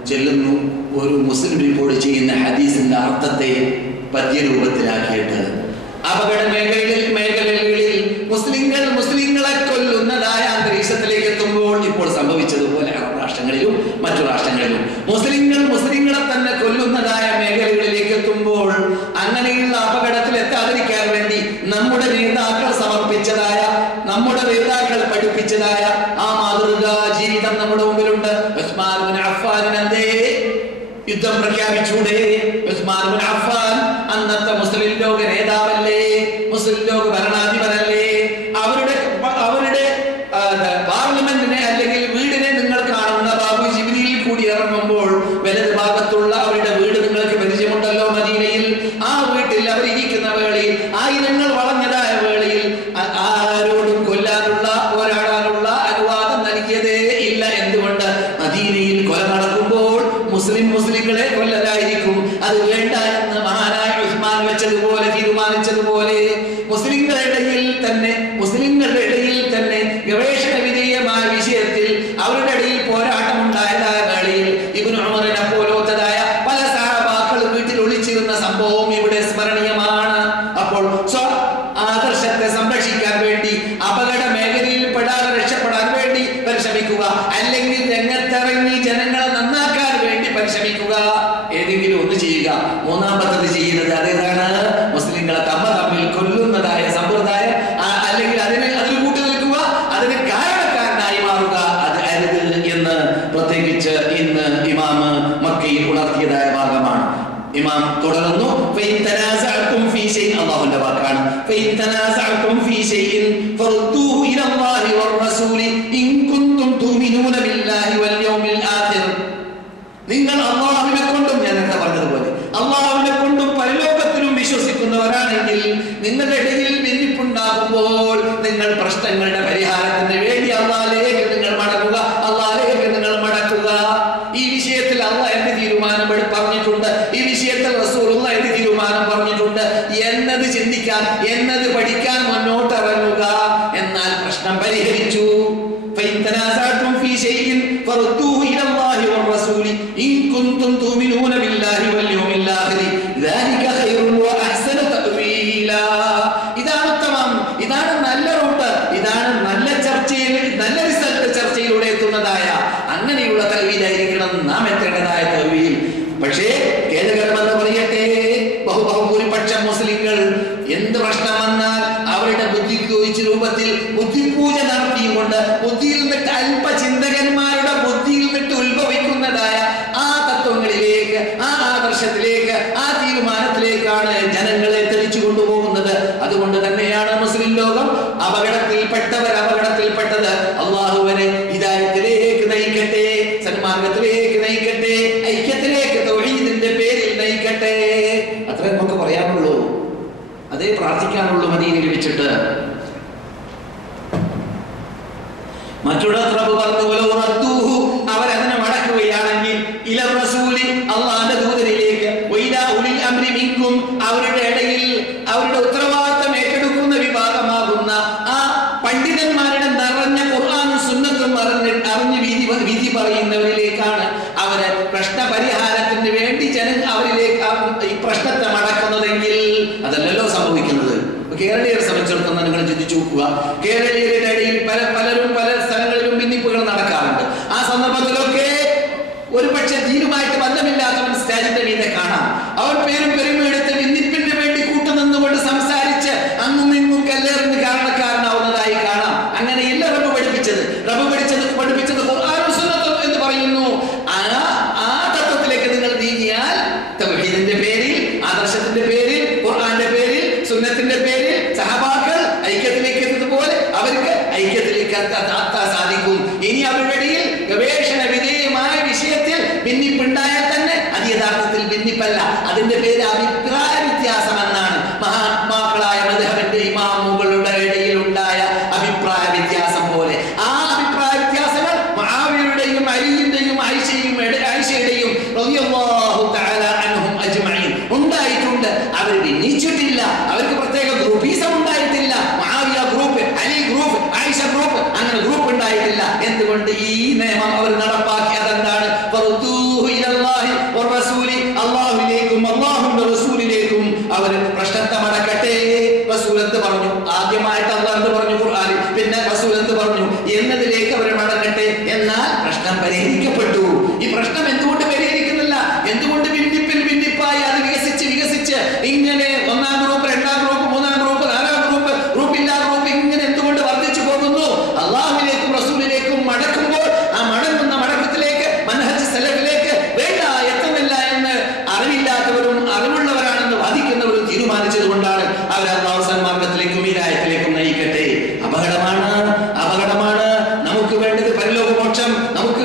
ചൊല്ലുന്നു, ഒരു മുസ്ലിം റിപ്പോർട്ട് ചെയ്യുന്ന ഹദീസിന്റെ അർത്ഥത്തെ പദ്യരൂപത്തിലാക്കിയിട്ട് അപകട മേഖലകളിൽ മുസ്ലിങ്ങളെ കൊല്ലുന്നതായ അന്തരീക്ഷത്തിലേക്ക് എത്തുമ്പോൾ, ഇപ്പോൾ സംഭവിച്ചതുപോലെ അറബ് രാഷ്ട്രങ്ങളിലും മറ്റു രാഷ്ട്രങ്ങളിലും മുസ്ലിങ്ങളെ തന്നെ കൊല്ലുന്നതായ മേഖലകളിലേക്ക് എത്തുമ്പോൾ, അങ്ങനെയുള്ള അപകടത്തിൽ എത്താതിരിക്കാൻ വേണ്ടി നമ്മുടെ നേതാക്കൾ സമർപ്പിച്ചതായ, നമ്മുടെ നേതാക്കൾ പഠിപ്പിച്ചതായ ആ മാതൃകാ ജീവിതം നമ്മുടെ മുമ്പിലുണ്ട്. ഉസ്മാൻ ഇബ്നു അഫ്ഫാൻ എന്തേ യുദ്ധം പ്രഖ്യാപിച്ചൂടെ? ഉസ്മാൻ ഇബ്നു അഫ്ഫാൻ അന്നത്തെ മുസ്ലിം ലോക നേതാവല്ലേ, മുസ്ലിം ലോക ഭരണാധിപരല്ലേ? അവരുടെ പാർലമെന്റിനെ അല്ലെങ്കിൽ വീടിനെ നിങ്ങൾ കാണുന്ന ബാബു ജിബ്രീൽ കൂടി ഇറങ്ങുമ്പോൾ വലത് ഭാഗത്തുള്ള അവരുടെ വീട് നിങ്ങൾക്ക് പരിചയമുണ്ടല്ലോ, മദീനയിൽ. ആ വീട്ടിൽ അവരിയ്ക്കുന്ന വേളയിൽ, ആയിരങ്ങൾ വളഞ്ഞതായ വേളയിൽ ആരോടും കൊല്ലാനുള്ള, പോരാടാനുള്ള അനുവാദം നൽകിയതേ ഇല്ല. എന്തുകൊണ്ട്? മദീനയിൽ കൊല നടക്കുമ്പോൾ മുസ്ലിങ്ങളെ കൊല്ലലായിരിക്കും, അത് വേണ്ട എന്ന് മഹാനായ ഉസ്മാൻ വെച്ചതുപോലെ, തീരുമാനിച്ചതുപോലെ മുസ്ലിങ്ങളുടെ ഇടയിൽ തന്നെ ഗവേഷണ വിധേയമായ വിഷയത്തിൽ അവരുടെ ഇടയിൽ പോരാട്ടം ഉണ്ടായതായ വേളയിൽ ഇബ്നു ഉമറിനെ പോലത്തതായ പല സഹാബാക്കളും വീട്ടിൽ ഒളിച്ചിരുന്ന സംഭവം ഇവിടെ സ്മരണീയമാണ്. അപ്പോൾ ആദർശത്തെ സംരക്ഷിക്കാൻ വേണ്ടി, അപകട മേഖലയിൽ പെടാതെ രക്ഷപ്പെടാൻ വേണ്ടി പരിശ്രമിക്കുക, അല്ലെങ്കിൽ രംഗത്തിറങ്ങി ജനങ്ങളെ നന്നാക്കാൻ വേണ്ടി പരിശ്രമിക്കുക, ഏതെങ്കിലും ഒന്ന് ചെയ്യുക. മൂന്നാമത്തത് ചെയ്യുന്നത് അതേതാണ്? മുസ്ലിങ്ങളെ തമ്മിൽ കൊല്ലുന്നതായ സമ്പ്രദായം, അല്ലെങ്കിൽ അതിൽ കൂട്ടു നിൽക്കുക, അതിന് കാരണക്കാരനായി മാറുക, അത് അരുത് എന്ന് പ്രത്യേകിച്ച് ഇന്ന് ഇമാം മക്കയിൽ ഉണർത്തിയതായ ഭാഗമാണ്. ഇമാം തുടർന്നു, അല്ലാഹുവിന്റെ വാക്കാണ്, നിങ്ങൾ അല്ലാഹുവിനെ കൊണ്ടും, ഞാൻ നേരത്തെ പറഞ്ഞതുപോലെ അല്ലാഹുവിനെ കൊണ്ടും പരലോകത്തിലും വിശ്വസിക്കുന്നവരാണെങ്കിൽ നിങ്ങളുടെ ഇടയിൽ ഭിന്നിപ്പുണ്ടാകുമ്പോൾ നിങ്ങൾ പ്രശ്നങ്ങളുടെ പരിഹാരത്തിന് വേണ്ടി അല്ലാഹുവിലേക്ക് നിങ്ങൾ മടങ്ങുക, അല്ലാഹുവിലേക്ക് നിങ്ങൾ മടക്കുക. ഈ വിഷയത്തിൽ അല്ലാഹ് എന്ത് തീരുമാനം പറഞ്ഞിട്ടുണ്ട്, ഈ വിഷയത്തിൽ റസൂലുള്ള എന്ത് തീരുമാനം പറഞ്ഞിട്ടുണ്ട് എന്നത് ചിന്തിക്കാൻ, എന്നത് പഠിക്കാൻ മുന്നോട്ട് ഇറങ്ങുക. എന്നാൽ പ്രശ്നം പരിഹരിച്ചു. ഇതാണ് ഉത്തമം, ഇതാണ് നല്ല റൂട്ട്, ഇതാണ് നല്ല ചർച്ചയിൽ, നല്ല റിസൾട്ട് ചർച്ചയിലൂടെ എത്തുന്നതായ അങ്ങനെയുള്ള തൗഹീദായിരിക്കണം നാം എത്തേണ്ടതായ തൗഹീദ്. പക്ഷേ ഖേദകരമെന്ന് പറയട്ടെ, ബഹുഭൂരിപക്ഷം മുസ്ലിങ്ങൾ എന്ത് പ്രശ്നം വന്നാൽ അവരുടെ ബുദ്ധിക്ക് യോജിച്ച രൂപത്തിൽ ബുദ്ധിപൂജ നടത്തിയുകൊണ്ട് ബുദ്ധിയിൽ നിന്നിട്ട് അല്പചിന്തകന്മാരുടെ ബുദ്ധിയിൽ നിന്നിട്ട് ഉത്ഭവിക്കുന്നതായ ആ തത്വങ്ങളിലേക്ക്, ആ ആദർശത്തിലേക്ക്, ആ തീരുമാനത്തിലേക്കാണ് ജനങ്ങളെ തെളിച്ചു കൊണ്ടുപോകുന്നത്. അതുകൊണ്ട് തന്നെയാണ് മുസ്ലിം ലോകം അപകടത്തിൽപ്പെട്ടത്. അള്ളാഹുവിനെ ഹിദായത്തിലേക്ക് നയിക്കട്ടെ, സന്മാർഗത്തിലേക്ക് നയിക്കട്ടെ, ഐക്യത്തിലേക്ക് തൗഹീദിന്റെ പേരിൽ നയിക്കട്ടെ. അത്രേ നമുക്ക് പറയാനുള്ളൂ, അതേ പ്രാർത്ഥിക്കാനുള്ളൂ. മദീനയിൽ വെച്ചിട്ട് മറ്റുള്ളവർ പറഞ്ഞു, അവരതിനെ മടക്കുകയാണെങ്കിൽ അള്ളാഹുവിന്റെ ദൂതനിലേക്ക്, അവരുടെ ഇടയിൽ അവരുടെ ഉത്തരവാദിത്തം ഏറ്റെടുക്കുന്ന വിഭാഗമാകുന്ന ആ പണ്ഡിതന്മാരുടെ നിറഞ്ഞ ഖുർആനും സുന്നത്തും അറിഞ്ഞ് വിധി പറയുന്നവരിലേക്കാണ് അവര് പ്രശ്ന പരിഹാരത്തിന് വേണ്ടി അവരിലേക്ക് ഈ പ്രശ്നത്തെ മടക്കുന്നതെങ്കിൽ അതല്ലല്ലോ സംഭവിക്കുന്നത്. കേരളീയരെ സംബന്ധിച്ചിടത്തോളം നിങ്ങൾ ചിന്തിച്ചു നോക്കുക, കേരളീയരുടെ ഇടയിൽ പലരും പല സ്ഥലങ്ങളിലും ഭിന്നിപ്പുകൾ നടക്കാറുണ്ട്. ആ സന്ദർഭത്തിലൊക്കെ ഒരു പക്ഷെ ധീരുമായിട്ട് ബന്ധമില്ലാത്തവൻ സ്റ്റേജിന്റെ മീതെ കാണാം. അവർ പേരും പെരുമയെടുത്ത് ഭിന്നിപ്പിന് വേണ്ടി കൂട്ടുനിന്നുകൊണ്ട് സംസാരിച്ച് അങ്ങും ഇങ്ങും കല്ലേറിന് കാരണക്കാരനാവുന്നതായി കാണാം. അങ്ങനെയല്ല റബ്ബ് പഠിപ്പിച്ചത്. പഠിപ്പിച്ചത് ഖുർആനും സുന്നത്തും എന്ന് പറയുന്നു. ആ തത്വത്തിലേക്ക് നിങ്ങൾ നീങ്ങിയാൽ തൗഹീദിന്റെ പേരിൽ, ആദർശത്തിന്റെ പേരിൽ, ഖുർആന്റെ പേരിൽ, സുന്നത്തിന്റെ പേരിൽ സഹബാക്കൾ ഐക്യത്തിലേക്ക് എത്തുന്നതുപോലെ അവർക്ക് ഐക്യത്തിലേക്ക് എത്താൻ സാധിക്കും. ഇനി അവരുടെ ഇടയിൽ ഗവേഷണ വിധേയമായ വിഷയത്തിൽ ഭിന്നിപ്പുണ്ടായാൽ തന്നെ അത് യഥാർത്ഥത്തിൽ ഭിന്നിപ്പല്ല, അതിന്റെ പേര് അഭിപ്രായ വ്യത്യാസം എന്നാണ്. മഹാത്മാക്കളായ മദ്ഹബിന്റെ ഇമാമുകളുടെ ഇടയിൽ ഉണ്ടായ അഭിപ്രായ വ്യത്യാസം പോലെ ആ അഭിപ്രായ വ്യത്യാസങ്ങൾ മുആവിയയുടെയും അലിയുടെയും ആയിഷയുടെയും റളിയല്ലാഹു തആല അൻഹും അജ്മഈൻ ഉണ്ടായിട്ടുണ്ട്. അവർ ഭിന്നിച്ചിട്ടില്ല, അവർക്ക് പ്രത്യേക ഗ്രൂപ്പീസം ഉണ്ടായിട്ടില്ല. Muawiya group, Ali group, Aisha group, അങ്ങനെ ഗ്രൂപ്പ് ഉണ്ടായിട്ടില്ല. എന്തുകൊണ്ട്? ഈ നിയമം അവർ നടപ്പാക്കി. അതെന്താണ്? അല്ലാഹുവിലേക്കും അല്ലാഹുവിന്റെ റസൂലിലേക്കും അവർ പ്രശ്നത്തെ മടക്കട്ടെ. റസൂൽ എന്ത് പറഞ്ഞു? ആദ്യമായിട്ട് അല്ലാഹ് എന്ത് പറഞ്ഞു ഖുർആനിൽ, പിന്നെ റസൂൽ എന്ത് പറഞ്ഞു എന്നതിലേക്ക് അവർ മടങ്ങട്ടെ. എന്നാൽ പ്രശ്നം പരിഹരിക്കപ്പെട്ടു. ഈ പ്രശ്നം എന്തുകൊണ്ട് പരിഹരിക്കുന്നില്ല? എന്തുകൊണ്ട് ഭിന്നിപ്പായി അത് വികസിച്ച് ഇങ്ങനെ ഒന്നാം ഗ്രൂപ്പ്, രണ്ടാം ഗ്രൂപ്പ്, മൂന്നാം ഗ്രൂപ്പ്, നാലാം ഗ്രൂപ്പ്, ഗ്രൂപ്പില്ലാ ഗ്രൂപ്പ് ഇങ്ങനെ എന്തുകൊണ്ട് വർദ്ധിച്ചു പോകുന്നു? അല്ലാഹുവിലേക്കും റസൂലിലേക്കും മടക്കുമ്പോൾ ആ മടങ്ങുന്ന മടക്കത്തിലേക്ക്, മൻഹജ് സലഫിലേക്ക് വേണ്ട എത്തുന്നില്ല എന്ന് അറിവില്ലാത്തവരും അറിവുള്ളവരാണെന്ന് വാദിക്കുന്നവരും തീരുമാനിച്ചത് കൊണ്ടാണ് അവർ അല്ലാഹു സന്മാർഗത്തിലേക്കും ഹിദായത്തിലേക്കും നയിക്കട്ടെ. അപകടമാണ്. നമുക്ക് വേണ്ടത് പരലോകമോക്ഷം, നമുക്ക്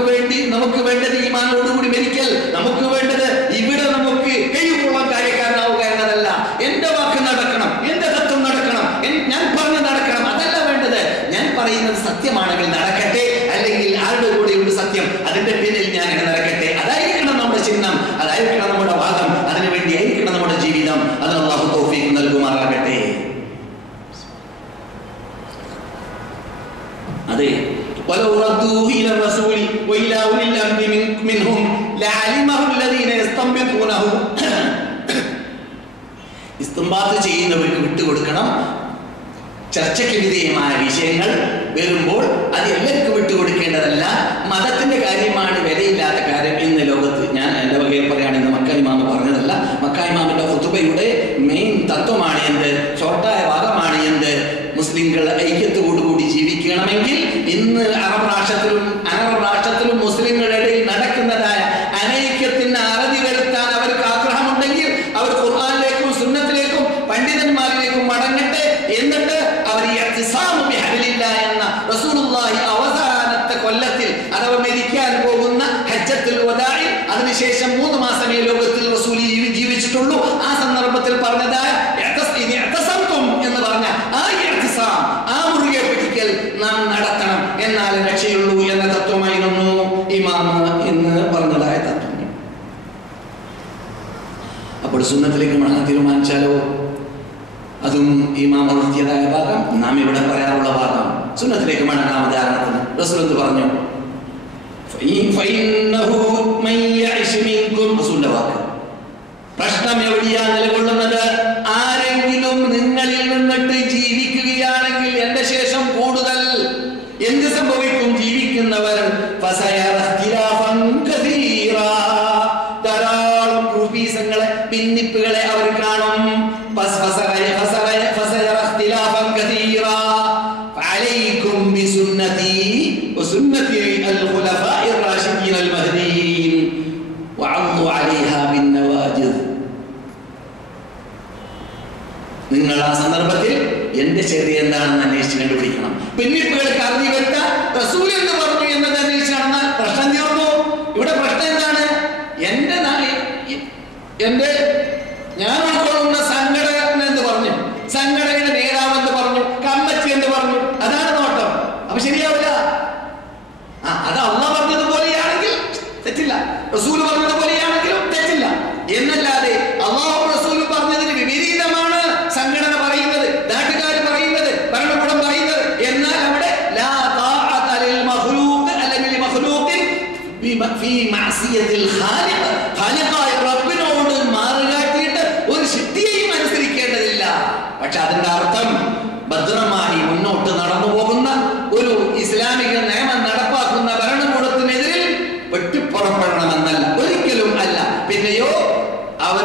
വേണ്ടത് ഈമാനോടുകൂടി മരിക്കൽ, നമുക്ക് വേണ്ടത് ഇവിടെ നമുക്ക് കഴിവുള്ള കാര്യക്കാരനാവുക എന്നതല്ല. എന്റെ വാക്ക് നടക്കണം, എന്റെ തത്വം നടക്കണം, ഞാൻ പറഞ്ഞ് നടക്കണം, അതല്ല വേണ്ടത്. ഞാൻ പറയുന്നത് സത്യമാണെങ്കിൽ നടക്കട്ടെ, അല്ലെങ്കിൽ ആരുടെ കൂടെയുണ്ട് സത്യം, അതിന്റെ പിന്നിൽ ഞാൻ നടക്കട്ടെ. അതായിരിക്കണം നമ്മുടെ ചിഹ്നം, അതായിരിക്കണം നമ്മുടെ വാദം, അതിനുവേണ്ടി ആയിരിക്കണം നമ്മുടെ ജീവിതം. അതിന് അല്ലാഹു തൗഫീഖ് നൽകുമാറാകട്ടെ. അതെ, ولو ردوه إلى الرسول وإلى أولي الأمر منهم لعلمه الذين يستنبطونه. ഇസ്തിംബാത്ത് ചെയ്യുന്നവർക്ക് വിട്ടുകൊടുക്കണം. ചർച്ചയ്ക്ക് വിധേയമായ വിഷയങ്ങൾ വരുമ്പോൾ അത് എല്ലാവർക്കും വിട്ടുകൊടുക്കേണ്ടതല്ല. മതത്തിന്റെ കാര്യമാണ് വിലയില്ലാത്ത കാര്യം ഇന്ന് ലോകത്ത്. ഞാൻ ഖുതുബയുടെ മെയിൻ തത്വമാണ് എന്ത്, ഷോർട്ടായ ഭാഗമാണ് എന്ത്, മുസ്ലിങ്ങൾ ഐക്യത്തോടുകൂടി ജീവിക്കണമെങ്കിൽ ഇന്ന് അറബ് രാഷ്ട്രത്തിലും മുസ്ലിങ്ങളുടെ ഇടയിൽ നടക്കുന്നതായ അനൈക്യത്തിന് അറുതി വരുത്താൻ അവർക്ക് ആഗ്രഹമുണ്ടെങ്കിൽ അവർ ഖുർആനിലേക്കും സുന്നത്തിലേക്കും പണ്ഡിതന്മാരിലേക്കും മടങ്ങട്ടെ. എന്നിട്ട് അവർ എന്ന റസൂലുള്ളാഹി അവസാനത്തെ കൊല്ലത്തിൽ അഥവാ മരിക്കാൻ പോകുന്ന ഹജ്ജത്തുൽ വദാഇ, അതിനുശേഷം 3 മാസമേ ലോകത്തിൽ റസൂൽ ജീവിച്ചിട്ടുള്ളൂ. ആ സന്ദർഭത്തിൽ പറഞ്ഞതായ എന്ന് പറഞ്ഞ ആ മുറുകെ പിടിക്കൽ നാം നടത്തണം, എന്നാൽ രക്ഷയുള്ളൂ എന്ന തത്വമായിരുന്നു ഇമാം എന്ന് പറഞ്ഞതായ തത്വം. അപ്പോൾ സുന്നത്തിലേക്ക് മടങ്ങാൻ തീരുമാനിച്ചാലോ? അതും ഇമാം ഉണർത്തിയതായ ഭാഗം, നാം ഇവിടെ പറയാറുള്ള ഭാഗം. സുന്നത്തിലേക്ക് മടങ്ങാം. ഉദാഹരണത്തിന് റസൂൽ എന്ത് പറഞ്ഞു? റസൂലിന്റെ വാക്ക്. പ്രശ്നം എവിടെയാ നിലകൊള്ളുന്നത്? ആരെങ്കിലും നിങ്ങളിൽ നിന്നിട്ട് ജീവിക്കുകയാണെങ്കിൽ എന്റെ ശേഷം കൂടുതൽ എന്ത് സംഭവിക്കും? ജീവിക്കുന്നവർ ധാരാളം ഗ്രൂപ്പീസങ്ങളെ, ഭിന്നിപ്പുകളെ അവർ കാണും. നിങ്ങൾ ആ സന്ദർഭത്തിൽ എന്റെ ശരി എന്താണെന്ന് അന്വേഷിച്ച് കണ്ടുപിടിക്കണം. ഭിന്നിപ്പുകൾക്ക് അറുതി വരുത്താൻ റസൂൽ എന്ന് പറഞ്ഞു എന്നത് അന്വേഷിച്ച് നടന്നാൽ പ്രശ്നം തീർന്നു. ഇവിടെ പ്രശ്നം എന്താണ്? എന്റെ ഞാൻ ഉൾക്കൊള്ളുന്ന സംഘടന എന്ന് പറഞ്ഞു, സംഘടനയുടെ നേതാവ് എന്ന് പറഞ്ഞു, കമ്മിറ്റി എന്ന് പറഞ്ഞു, അതാണ് നോട്ടം. അപ്പൊ ശരിയാവില്ല. അത് അള്ളാഹ് പറഞ്ഞതുപോലെയാണെങ്കിൽ തെറ്റില്ല, റസൂൽ പറഞ്ഞതുപോലെയാണെങ്കിലും തെറ്റില്ല. എന്നല്ലാതെ അള്ളാഹു റസൂൽ പറഞ്ഞതിന് വിപരീതമാണ് സംഘടന പറയുന്നത്, നാട്ടുകാർ പറയുന്നത്, ഭരണകൂടം പറയുന്നത്. എന്നാൽ അവിടെ റബ്ബിനോട് മാറുകാട്ടിയിട്ട് ഒരു ശക്തിയെയും അനുസരിക്കേണ്ടതില്ല. പക്ഷെ അതിന്റെ അർത്ഥം ഭദ്രമായി മുന്നോട്ട് നടന്നു പോകുന്ന ഒരു ഇസ്ലാമിക നിയമം നടപ്പാക്കുന്ന ഭരണകൂടത്തിനെതിരിൽ വെട്ടിപ്പുറപ്പെടണമെന്നല്ല, ഒരിക്കലും അല്ല. പിന്നെയോ അവർ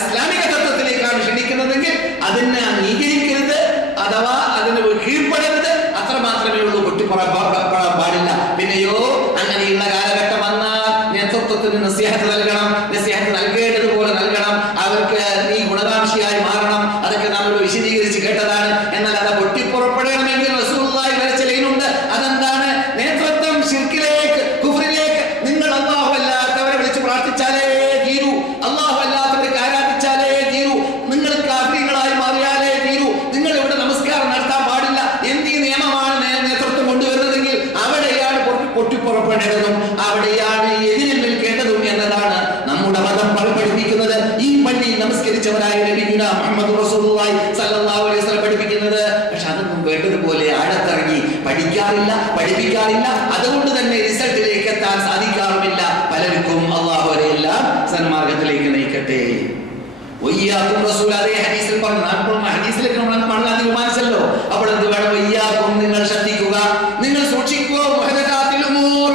ഇസ്ലാമിക തത്വത്തിലേക്കാണ് ക്ഷണിക്കുന്നതെങ്കിൽ അതിനെ അംഗീകരിക്കരുത്, അഥവാ അതിന് കീഴ്പ്പെടരുത്. അത്ര മാത്രമേ ഉള്ളൂ, വെട്ടിപ്പുറപ്പെടാൻ പാടില്ല. പിന്നെയോ അങ്ങനെയുള്ള കാലഘട്ടം വന്നാൽ നേതൃത്വത്തിന് നസീഹത്ത് നൽകണം, നസീഹത്ത് നൽകേണ്ടതുപോലെ നൽകണം, അവർക്ക് നീ ഗുണകാംക്ഷിയായി മാറണം. അതൊക്കെ നമ്മൾ വിശദീകരിച്ച് കേട്ടതാണ്. എന്നാൽ അത് പൊട്ടിപ്പുറപ്പെടണമെങ്കിൽ റസൂലുള്ളാഹി വരച്ച ലൈനുണ്ട്. അതെന്താണ്? നേതൃത്വം ശിർക്കിലേക്ക്, കുഫ്രിലേക്ക്, നിങ്ങൾ അല്ലാഹു അല്ലാത്തവരെ വിളിച്ച് പ്രാർത്ഥിച്ചാലേ തീരൂ, അല്ലാഹു അല്ലാത്തവർക്ക് ആരാധിച്ചാലേ തീരൂ, നിങ്ങൾ കാഫിറുകളായി മാറിയാലേ തീരൂ, നിങ്ങൾ ഇവിടെ നമസ്കാരം നടത്താൻ പാടില്ല. എന്ത് നിയമമാണ് നേതൃത്വം കൊണ്ടുവരുന്നതെങ്കിൽ അവിടെയാണ് പൊട്ടിപ്പുറപ്പെടേണ്ടതും അവിടെയാണ് എതിരിൽ നിൽക്കേണ്ടതും എന്നതാണ് നമ്മുടെ മതം പഠിപ്പിക്കുന്നത്. ഈ പള്ളിയിൽ നമസ്കരിച്ചവരായ നബിയുന മുഹമ്മദ് റസൂലുള്ളാഹി സ്വല്ലല്ലാഹു അലൈഹി വസല്ലം പഠിപ്പിക്കുന്നത്. പക്ഷെ അതൊന്നും വേണ്ടതുപോലെ ആഴത്തിറങ്ങി പഠിക്കാറില്ല, പഠിപ്പിക്കാറില്ല. അതുകൊണ്ട് തന്നെ റിസൾട്ടിലേക്ക് എത്താൻ സാധിക്കാറുമില്ല പലർക്കും. അല്ലാഹു അവരെല്ലാം സന്മാർഗത്തിലേക്ക് നയിക്കട്ടെ. വയ്യാക്കും റസൂൽ അതേ ഹദീസിൽ പറഞ്ഞു. ഹദീസിലേക്ക് നമ്മൾ മടങ്ങാൻ തീരുമാനിച്ചല്ലോ. അപ്പോൾ എന്ത് വേണം? വയ്യാക്കും, നിങ്ങൾ ശ്രദ്ധിക്കുക, നിങ്ങൾ സൂക്ഷിക്കുക. മുഹദസാത്തിൽ ഉമൂർ,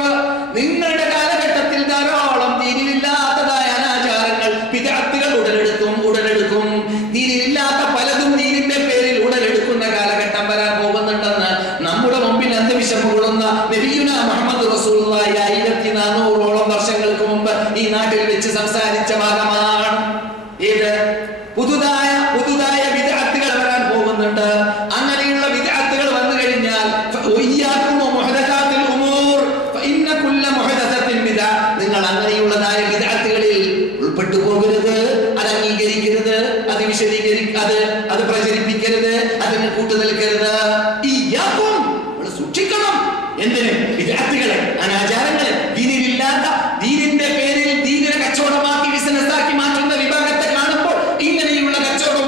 നിങ്ങളുടെ കാലഘട്ടത്തിൽ ധാരാളം ദീനിലില്ലാത്തതായ അനാചാരങ്ങൾ, ബിദ്അത്തുകൾ ഉടലെടുക്കും. ദീനിലില്ലാത്ത പലതും ദീനിന്റെ പേരിൽ ഉടലെടുക്കുന്ന കാലഘട്ടം വരാൻ പോകുന്നുണ്ടെന്ന് നമ്മുടെ മുമ്പിൽ അന്ധവിശ്വാസം കൊള്ളുന്ന നബിയുന മുഹമ്മദ് റസൂലുള്ളാഹി 1400ഓളം വർഷങ്ങൾക്ക് മുമ്പ് ഈ നാട്ടിൽ വെച്ച് സംസാരിച്ച ഭാഗമാണ്. ഏത്? പുതുതായ ബിദ്അത്തുകൾ വരാൻ പോകുന്നുണ്ട്. അങ്ങനെയുള്ള ബിദ്അത്തുകൾ വന്നു കഴിഞ്ഞാൽ നിങ്ങൾ അങ്ങനെയുള്ളതായ ബിദ്അത്തുകളിൽ ഉൾപ്പെട്ടു പോകരുത്, അത് അംഗീകരിക്കരുത്, അത് അത് പ്രചരിപ്പിക്കരുത്, അതിന് കൂട്ടു നിൽക്കരുത്. സൂക്ഷിക്കണം. എന്തിന്? ബിദ്അത്തുകളെ, അനാചാരങ്ങളെ, ദീനിലില്ലാത്ത, ദീനിന്റെ പേരിൽ ദീനിനെ കച്ചവടമാക്കി ബിസിനസ്സാക്കി മാറ്റുന്ന വിഭാഗത്തെ കാണുമ്പോൾ ഇങ്ങനെയുള്ള കച്ചവടം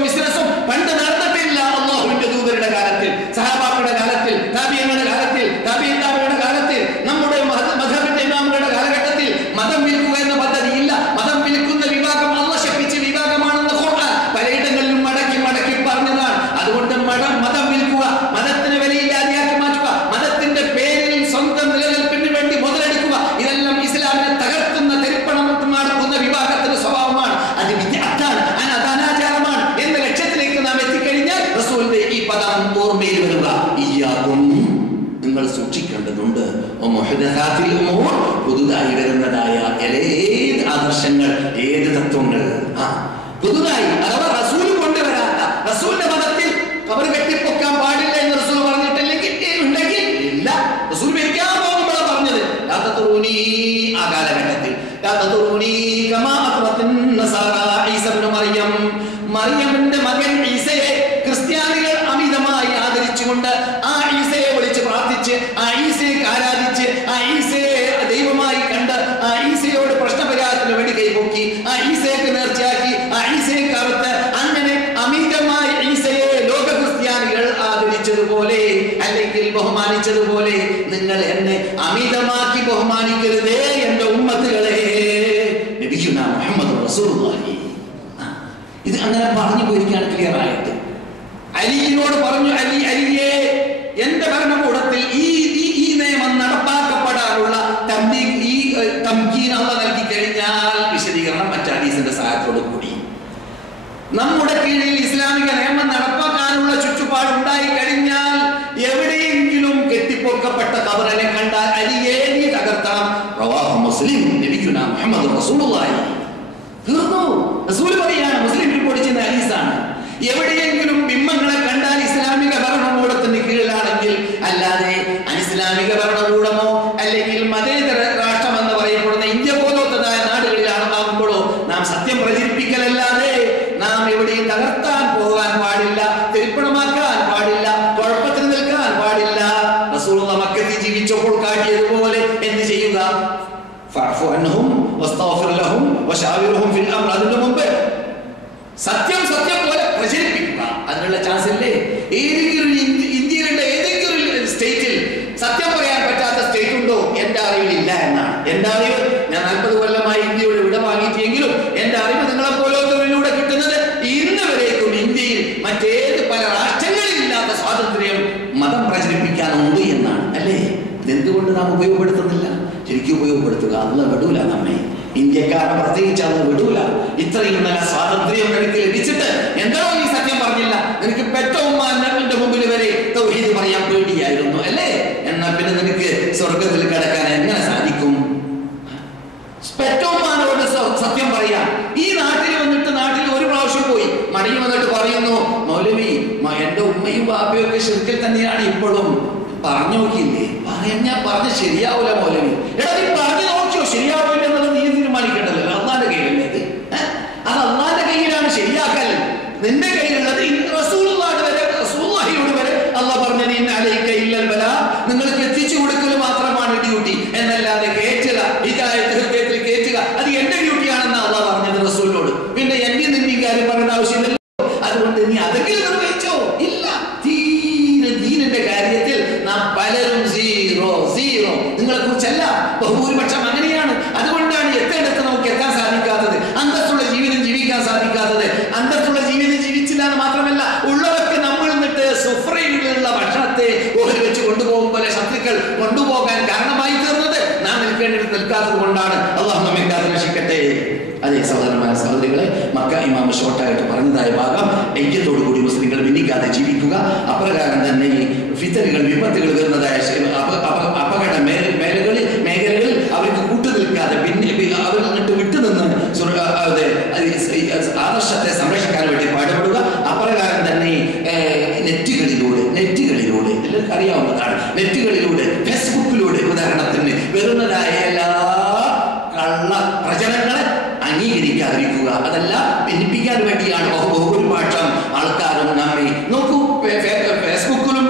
ഏത് ആദർശങ്ങൾ, ഏത് തത്വങ്ങൾ പുതുതായി അഥവാ റസൂൽ കൊണ്ടുവരാത്ത, റസൂലിന്റെ മതത്തിൽ ഖബർ കെട്ടിപ്പൊക്കാൻ പാടില്ല എന്ന് റസൂൽ പറഞ്ഞിട്ടില്ലെങ്കിൽ ഉണ്ടെങ്കിൽ ഇല്ല. റസൂൽ മരിക്കാൻ പോകുമ്പോഴാണ് പറഞ്ഞത് ആ കാലഘട്ടത്തിൽ മറിയമിന്റെ മകൻ ഈസയെ ക്രിസ്ത്യാനികൾ അമിതമായി ആദരിച്ചുകൊണ്ട് ആ ഈസയെ വിളിച്ച് പ്രാർത്ഥിച്ച്, ആ ഈസയെ ആരാധിച്ച്, ആ ഈസയെ ദൈവമായി കണ്ട്, ആ ഈസയോട് പ്രശ്നപരിഹാരത്തിന് വേണ്ടി കൈപൊക്കി, ആ ഈസയ്ക്ക് നേർച്ചയാക്കി, ആ ഈസയെ കറുത്ത്, അങ്ങനെ അമിതമായി ഈസയെ ലോക ക്രിസ്ത്യാനികൾ ആദരിച്ചതുപോലെ അല്ലെങ്കിൽ ബഹുമാനിച്ചതുപോലെ നിങ്ങൾ എന്നെ അമിതമാക്കി ബഹുമാനിക്കരുതേ എന്റെ ഉമ്മത്തുകളെ. നബിയുനാ മുഹമ്മദ് റസൂലുള്ളാഹി ഇത് അങ്ങനെ പറഞ്ഞു പോയിരിക്കുകയാണ് ക്ലിയർ ആയിട്ട്. അലിയോട് പറഞ്ഞു, അലിയെ എന്റെ ഭരണകൂടത്തിൽ ഈ നിയമം നടപ്പാക്കപ്പെടാനുള്ള തംകീൻ അല്ലാഹു നൽകി കഴിഞ്ഞാൽ വിശദീകരണം മറ്റു ഹദീസിന്റെ സഹായത്തോടു കൂടി നമ്മുടെ കീഴിൽ ഇസ്ലാമിക നിയമം നടപ്പാക്കാനുള്ള ചുറ്റുപാട് ഉണ്ടായി കഴിഞ്ഞാൽ എവിടെയെങ്കിലും കെട്ടിപ്പൊക്കപ്പെട്ട ഖബറിനെ കണ്ടാൽ അലിയെ നീ തകർക്കണം. റവാഹു മുസ്ലിം. നബിയുനാ മുഹമ്മദ് റസൂലുള്ളാഹി. തീർന്നു. റസൂൽ പറയാണ്, മുസ്ലിം റിപ്പോർട്ട് ചെയ്യുന്ന ഹദീസാണ്. എവിടെയെങ്കിലും ബിംബങ്ങളെ കണ്ടാൽ ഇസ്ലാമിക ഭരണകൂടത്തിന് കീഴിലാണെങ്കിൽ, അല്ലാതെ അനിസ്ലാമിക ഭരണകൂടമോ അല്ലെങ്കിൽ മതേതര രാഷ്ട്രം എന്ന് പറയപ്പെടുന്ന ഇന്ത്യ പോലത്തതായ നാടുകളിലാകുമ്പോഴോ നാം സത്യം പ്രചരിപ്പിക്കലല്ലാതെ നാം എവിടെയും തകർത്താൻ പോകാൻ പാടില്ല, തിരുപ്പണമാക്കാൻ പാടില്ല, കുഴപ്പത്തിൽ നിൽക്കാൻ പാടില്ല. റസൂലുള്ളാഹി മക്കത്തിൽ ജീവിച്ചപ്പോൾ കാട്ടിയതുപോലെ എന്ത് ചെയ്യുക? ഫഅഫു അൻഹും വസ്തഗ്ഫിർ ലഹും വശാവിർഹും ഫിൽ അംർ. അതിനു മുമ്പ് സത്യം പോലെ പ്രചരിപ്പിക്കുക. അതിനുള്ള ചാൻസ് ഇല്ലേ? ഏതെങ്കിലും ഇന്ത്യയിലുള്ള ഏതെങ്കിലും സ്റ്റേറ്റിൽ സത്യം പറയാൻ പറ്റാത്ത സ്റ്റേറ്റ് ഉണ്ടോ? എന്റെ അറിവിലില്ല എന്നാണ് എന്റെ അറിവ്. ഞാൻ 40 കൊല്ലമായി ഇന്ത്യയുടെ വിട വാങ്ങിയിട്ടെങ്കിലും എന്റെ അറിവ് നിങ്ങളെ പോലത്തവരിലൂടെ കിട്ടുന്നത് ഇന്ന് വരേക്കും ഇന്ത്യയിൽ മറ്റേത് പല രാഷ്ട്രങ്ങളിൽ ഇല്ലാത്ത സ്വാതന്ത്ര്യം മതം പ്രചരിപ്പിക്കാനുണ്ട് എന്നാണ്. അല്ലേ? ഇതെന്തുകൊണ്ട് നാം ഉപയോഗപ്പെടുത്തുന്നില്ല? ശരിക്കും ഉപയോഗപ്പെടുത്തുക. അല്ലാഹു വിടൂല നമ്മെ, ഇന്ത്യക്കാരെ പ്രത്യേകിച്ച് അല്ലാഹു വിടൂല. ഇത്രയും നല്ല സ്വാതന്ത്ര്യം നിനക്ക് ലഭിച്ചിട്ട് എന്താണോ നീ സത്യം പറഞ്ഞില്ല? നിനക്ക് പെറ്റ ഉമ്മാന്റെ മുമ്പിൽ വരെ തൗഹീദ് പറയാൻ പേടിയായിരുന്നു, അല്ലേ? എന്നാൽ പിന്നെ നിനക്ക് സ്വർഗത്തിൽ കിടക്കാൻ എങ്ങനെ സാധിക്കും? പെറ്റ ഉമ്മാനോട് സത്യം പറയാം. ഈ നാട്ടിൽ വന്നിട്ട് നാട്ടിൽ ഒരു പ്രാവശ്യം പോയി മടങ്ങി വന്നിട്ട് പറയുന്നു, മൗലവി എന്റെ ഉമ്മയും ബാപ്പയും ഒക്കെ ശിർക്കിൽ തന്നെയാണ് ഇപ്പോഴും. പറഞ്ഞു നോക്കിയില്ലേ? പറഞ്ഞ് ശരിയാവൂല മൗലവി. എടാ നീ പറഞ്ഞു നോക്കിയോ? ശരിയാവില്ല എന്നുള്ളത് നീ തീരുമാനിക്കേണ്ടല്ലോ. അള്ളാന്റെ കയ്യിലല്ലേ ഇത്? അത് അള്ളാന്റെ കയ്യിലാണ് ശരിയാക്കൽ. നിന്റെ കയ്യിലുള്ളത് റസൂലുള്ളാഹിയോട് വരെ അള്ളാഹ് പറഞ്ഞത് ഇന്ന അലൈക ഇല്ലൽ ബലാ, നിങ്ങൾക്ക് എത്തിച്ചു കൊടുക്കൽ മാത്രമാണ് ഡ്യൂട്ടി, എന്നല്ലാതെ കേറ്റുക, ഹിദായത്ത് ഹൃദയത്തിൽ കേറ്റുക അത് എന്റെ ഡ്യൂട്ടിയാണെന്ന് അള്ളാഹ് പറഞ്ഞത് റസൂലിനോട്. പിന്നെ എന്റെ നിന്റെ കാര്യം പറയേണ്ട ആവശ്യമില്ലല്ലോ. അതുകൊണ്ട് നീ അതെങ്കിലും നിർവഹിച്ചോ? ഇല്ല. ദീനിന്റെ കാര്യത്തിൽ നാം പലരും സീറോ. നിങ്ങളെ കുറിച്ചല്ല, ബഹുഭൂരിപക്ഷം അങ്ങനെയാണ്. അതുകൊണ്ടാണ് എത്തേണ്ടത് നമുക്ക് എത്താൻ സാധിക്കാത്തത്, അന്തസ്സുള്ള ജീവിതം ജീവിക്കാൻ സാധിക്കാത്തത്. അന്തസ്സുള്ള ജീവിതം ജീവിച്ചില്ല എന്ന് മാത്രമല്ല, ഉള്ളവർക്ക് നമ്മൾ നിന്നിട്ട് സുഫ്രയിലുള്ള ഭക്ഷണത്തെ ഓഹരി വെച്ച് കൊണ്ടുപോകും പോലെ ശത്രുക്കൾ കൊണ്ടുപോകാൻ കാരണമായി തീർന്നത് നാം നിൽക്കേണ്ടിടത്ത് നിൽക്കാത്തത് കൊണ്ടാണ്. അല്ലാഹു നമ്മെ കാത്തുരക്ഷിക്കട്ടെ. അതേ സഹോദരന്മാരെ, മക്ക ഇമാം ഷോർട്ടായിട്ട് പറഞ്ഞതായ ഭാഗം ഐക്യത്തോടുകൂടി മുസ്ലിങ്ങൾ ഭിന്നിക്കാതെ ജീവിക്കുക. അപ്രകാരം തന്നെ ഫിത്തനുകൾ, വിപത്തുകൾ വരുന്നതായ അപകട മേഖലകളിൽ അവർക്ക് കൂട്ടുനിൽക്കാതെ അവരിൽ നിന്നിട്ട് വിട്ടുനിന്ന് ആദർശത്തെ സംരക്ഷിക്കാൻ വേണ്ടി പാടുപെടുക. അപ്രകാരം തന്നെ നെറ്റുകളിലൂടെ എല്ലാവർക്കും അറിയാവുന്നതാണ്, നെറ്റുകളിലൂടെ ഫേസ്ബുക്കിലൂടെ ഉദാഹരണത്തിന് വരുന്നതായ എല്ലാ കള്ള പ്രചരണങ്ങളെ അംഗീകരിക്കാതിരിക്കുക. അതെല്ലാം ഭിന്നിപ്പിക്കാൻ വേണ്ടിയാണ് ബഹുഭൂരിപക്ഷം ആൾക്കാരും നമ്മെ നോക്കൂ. ഫേസ്ബുക്കിലും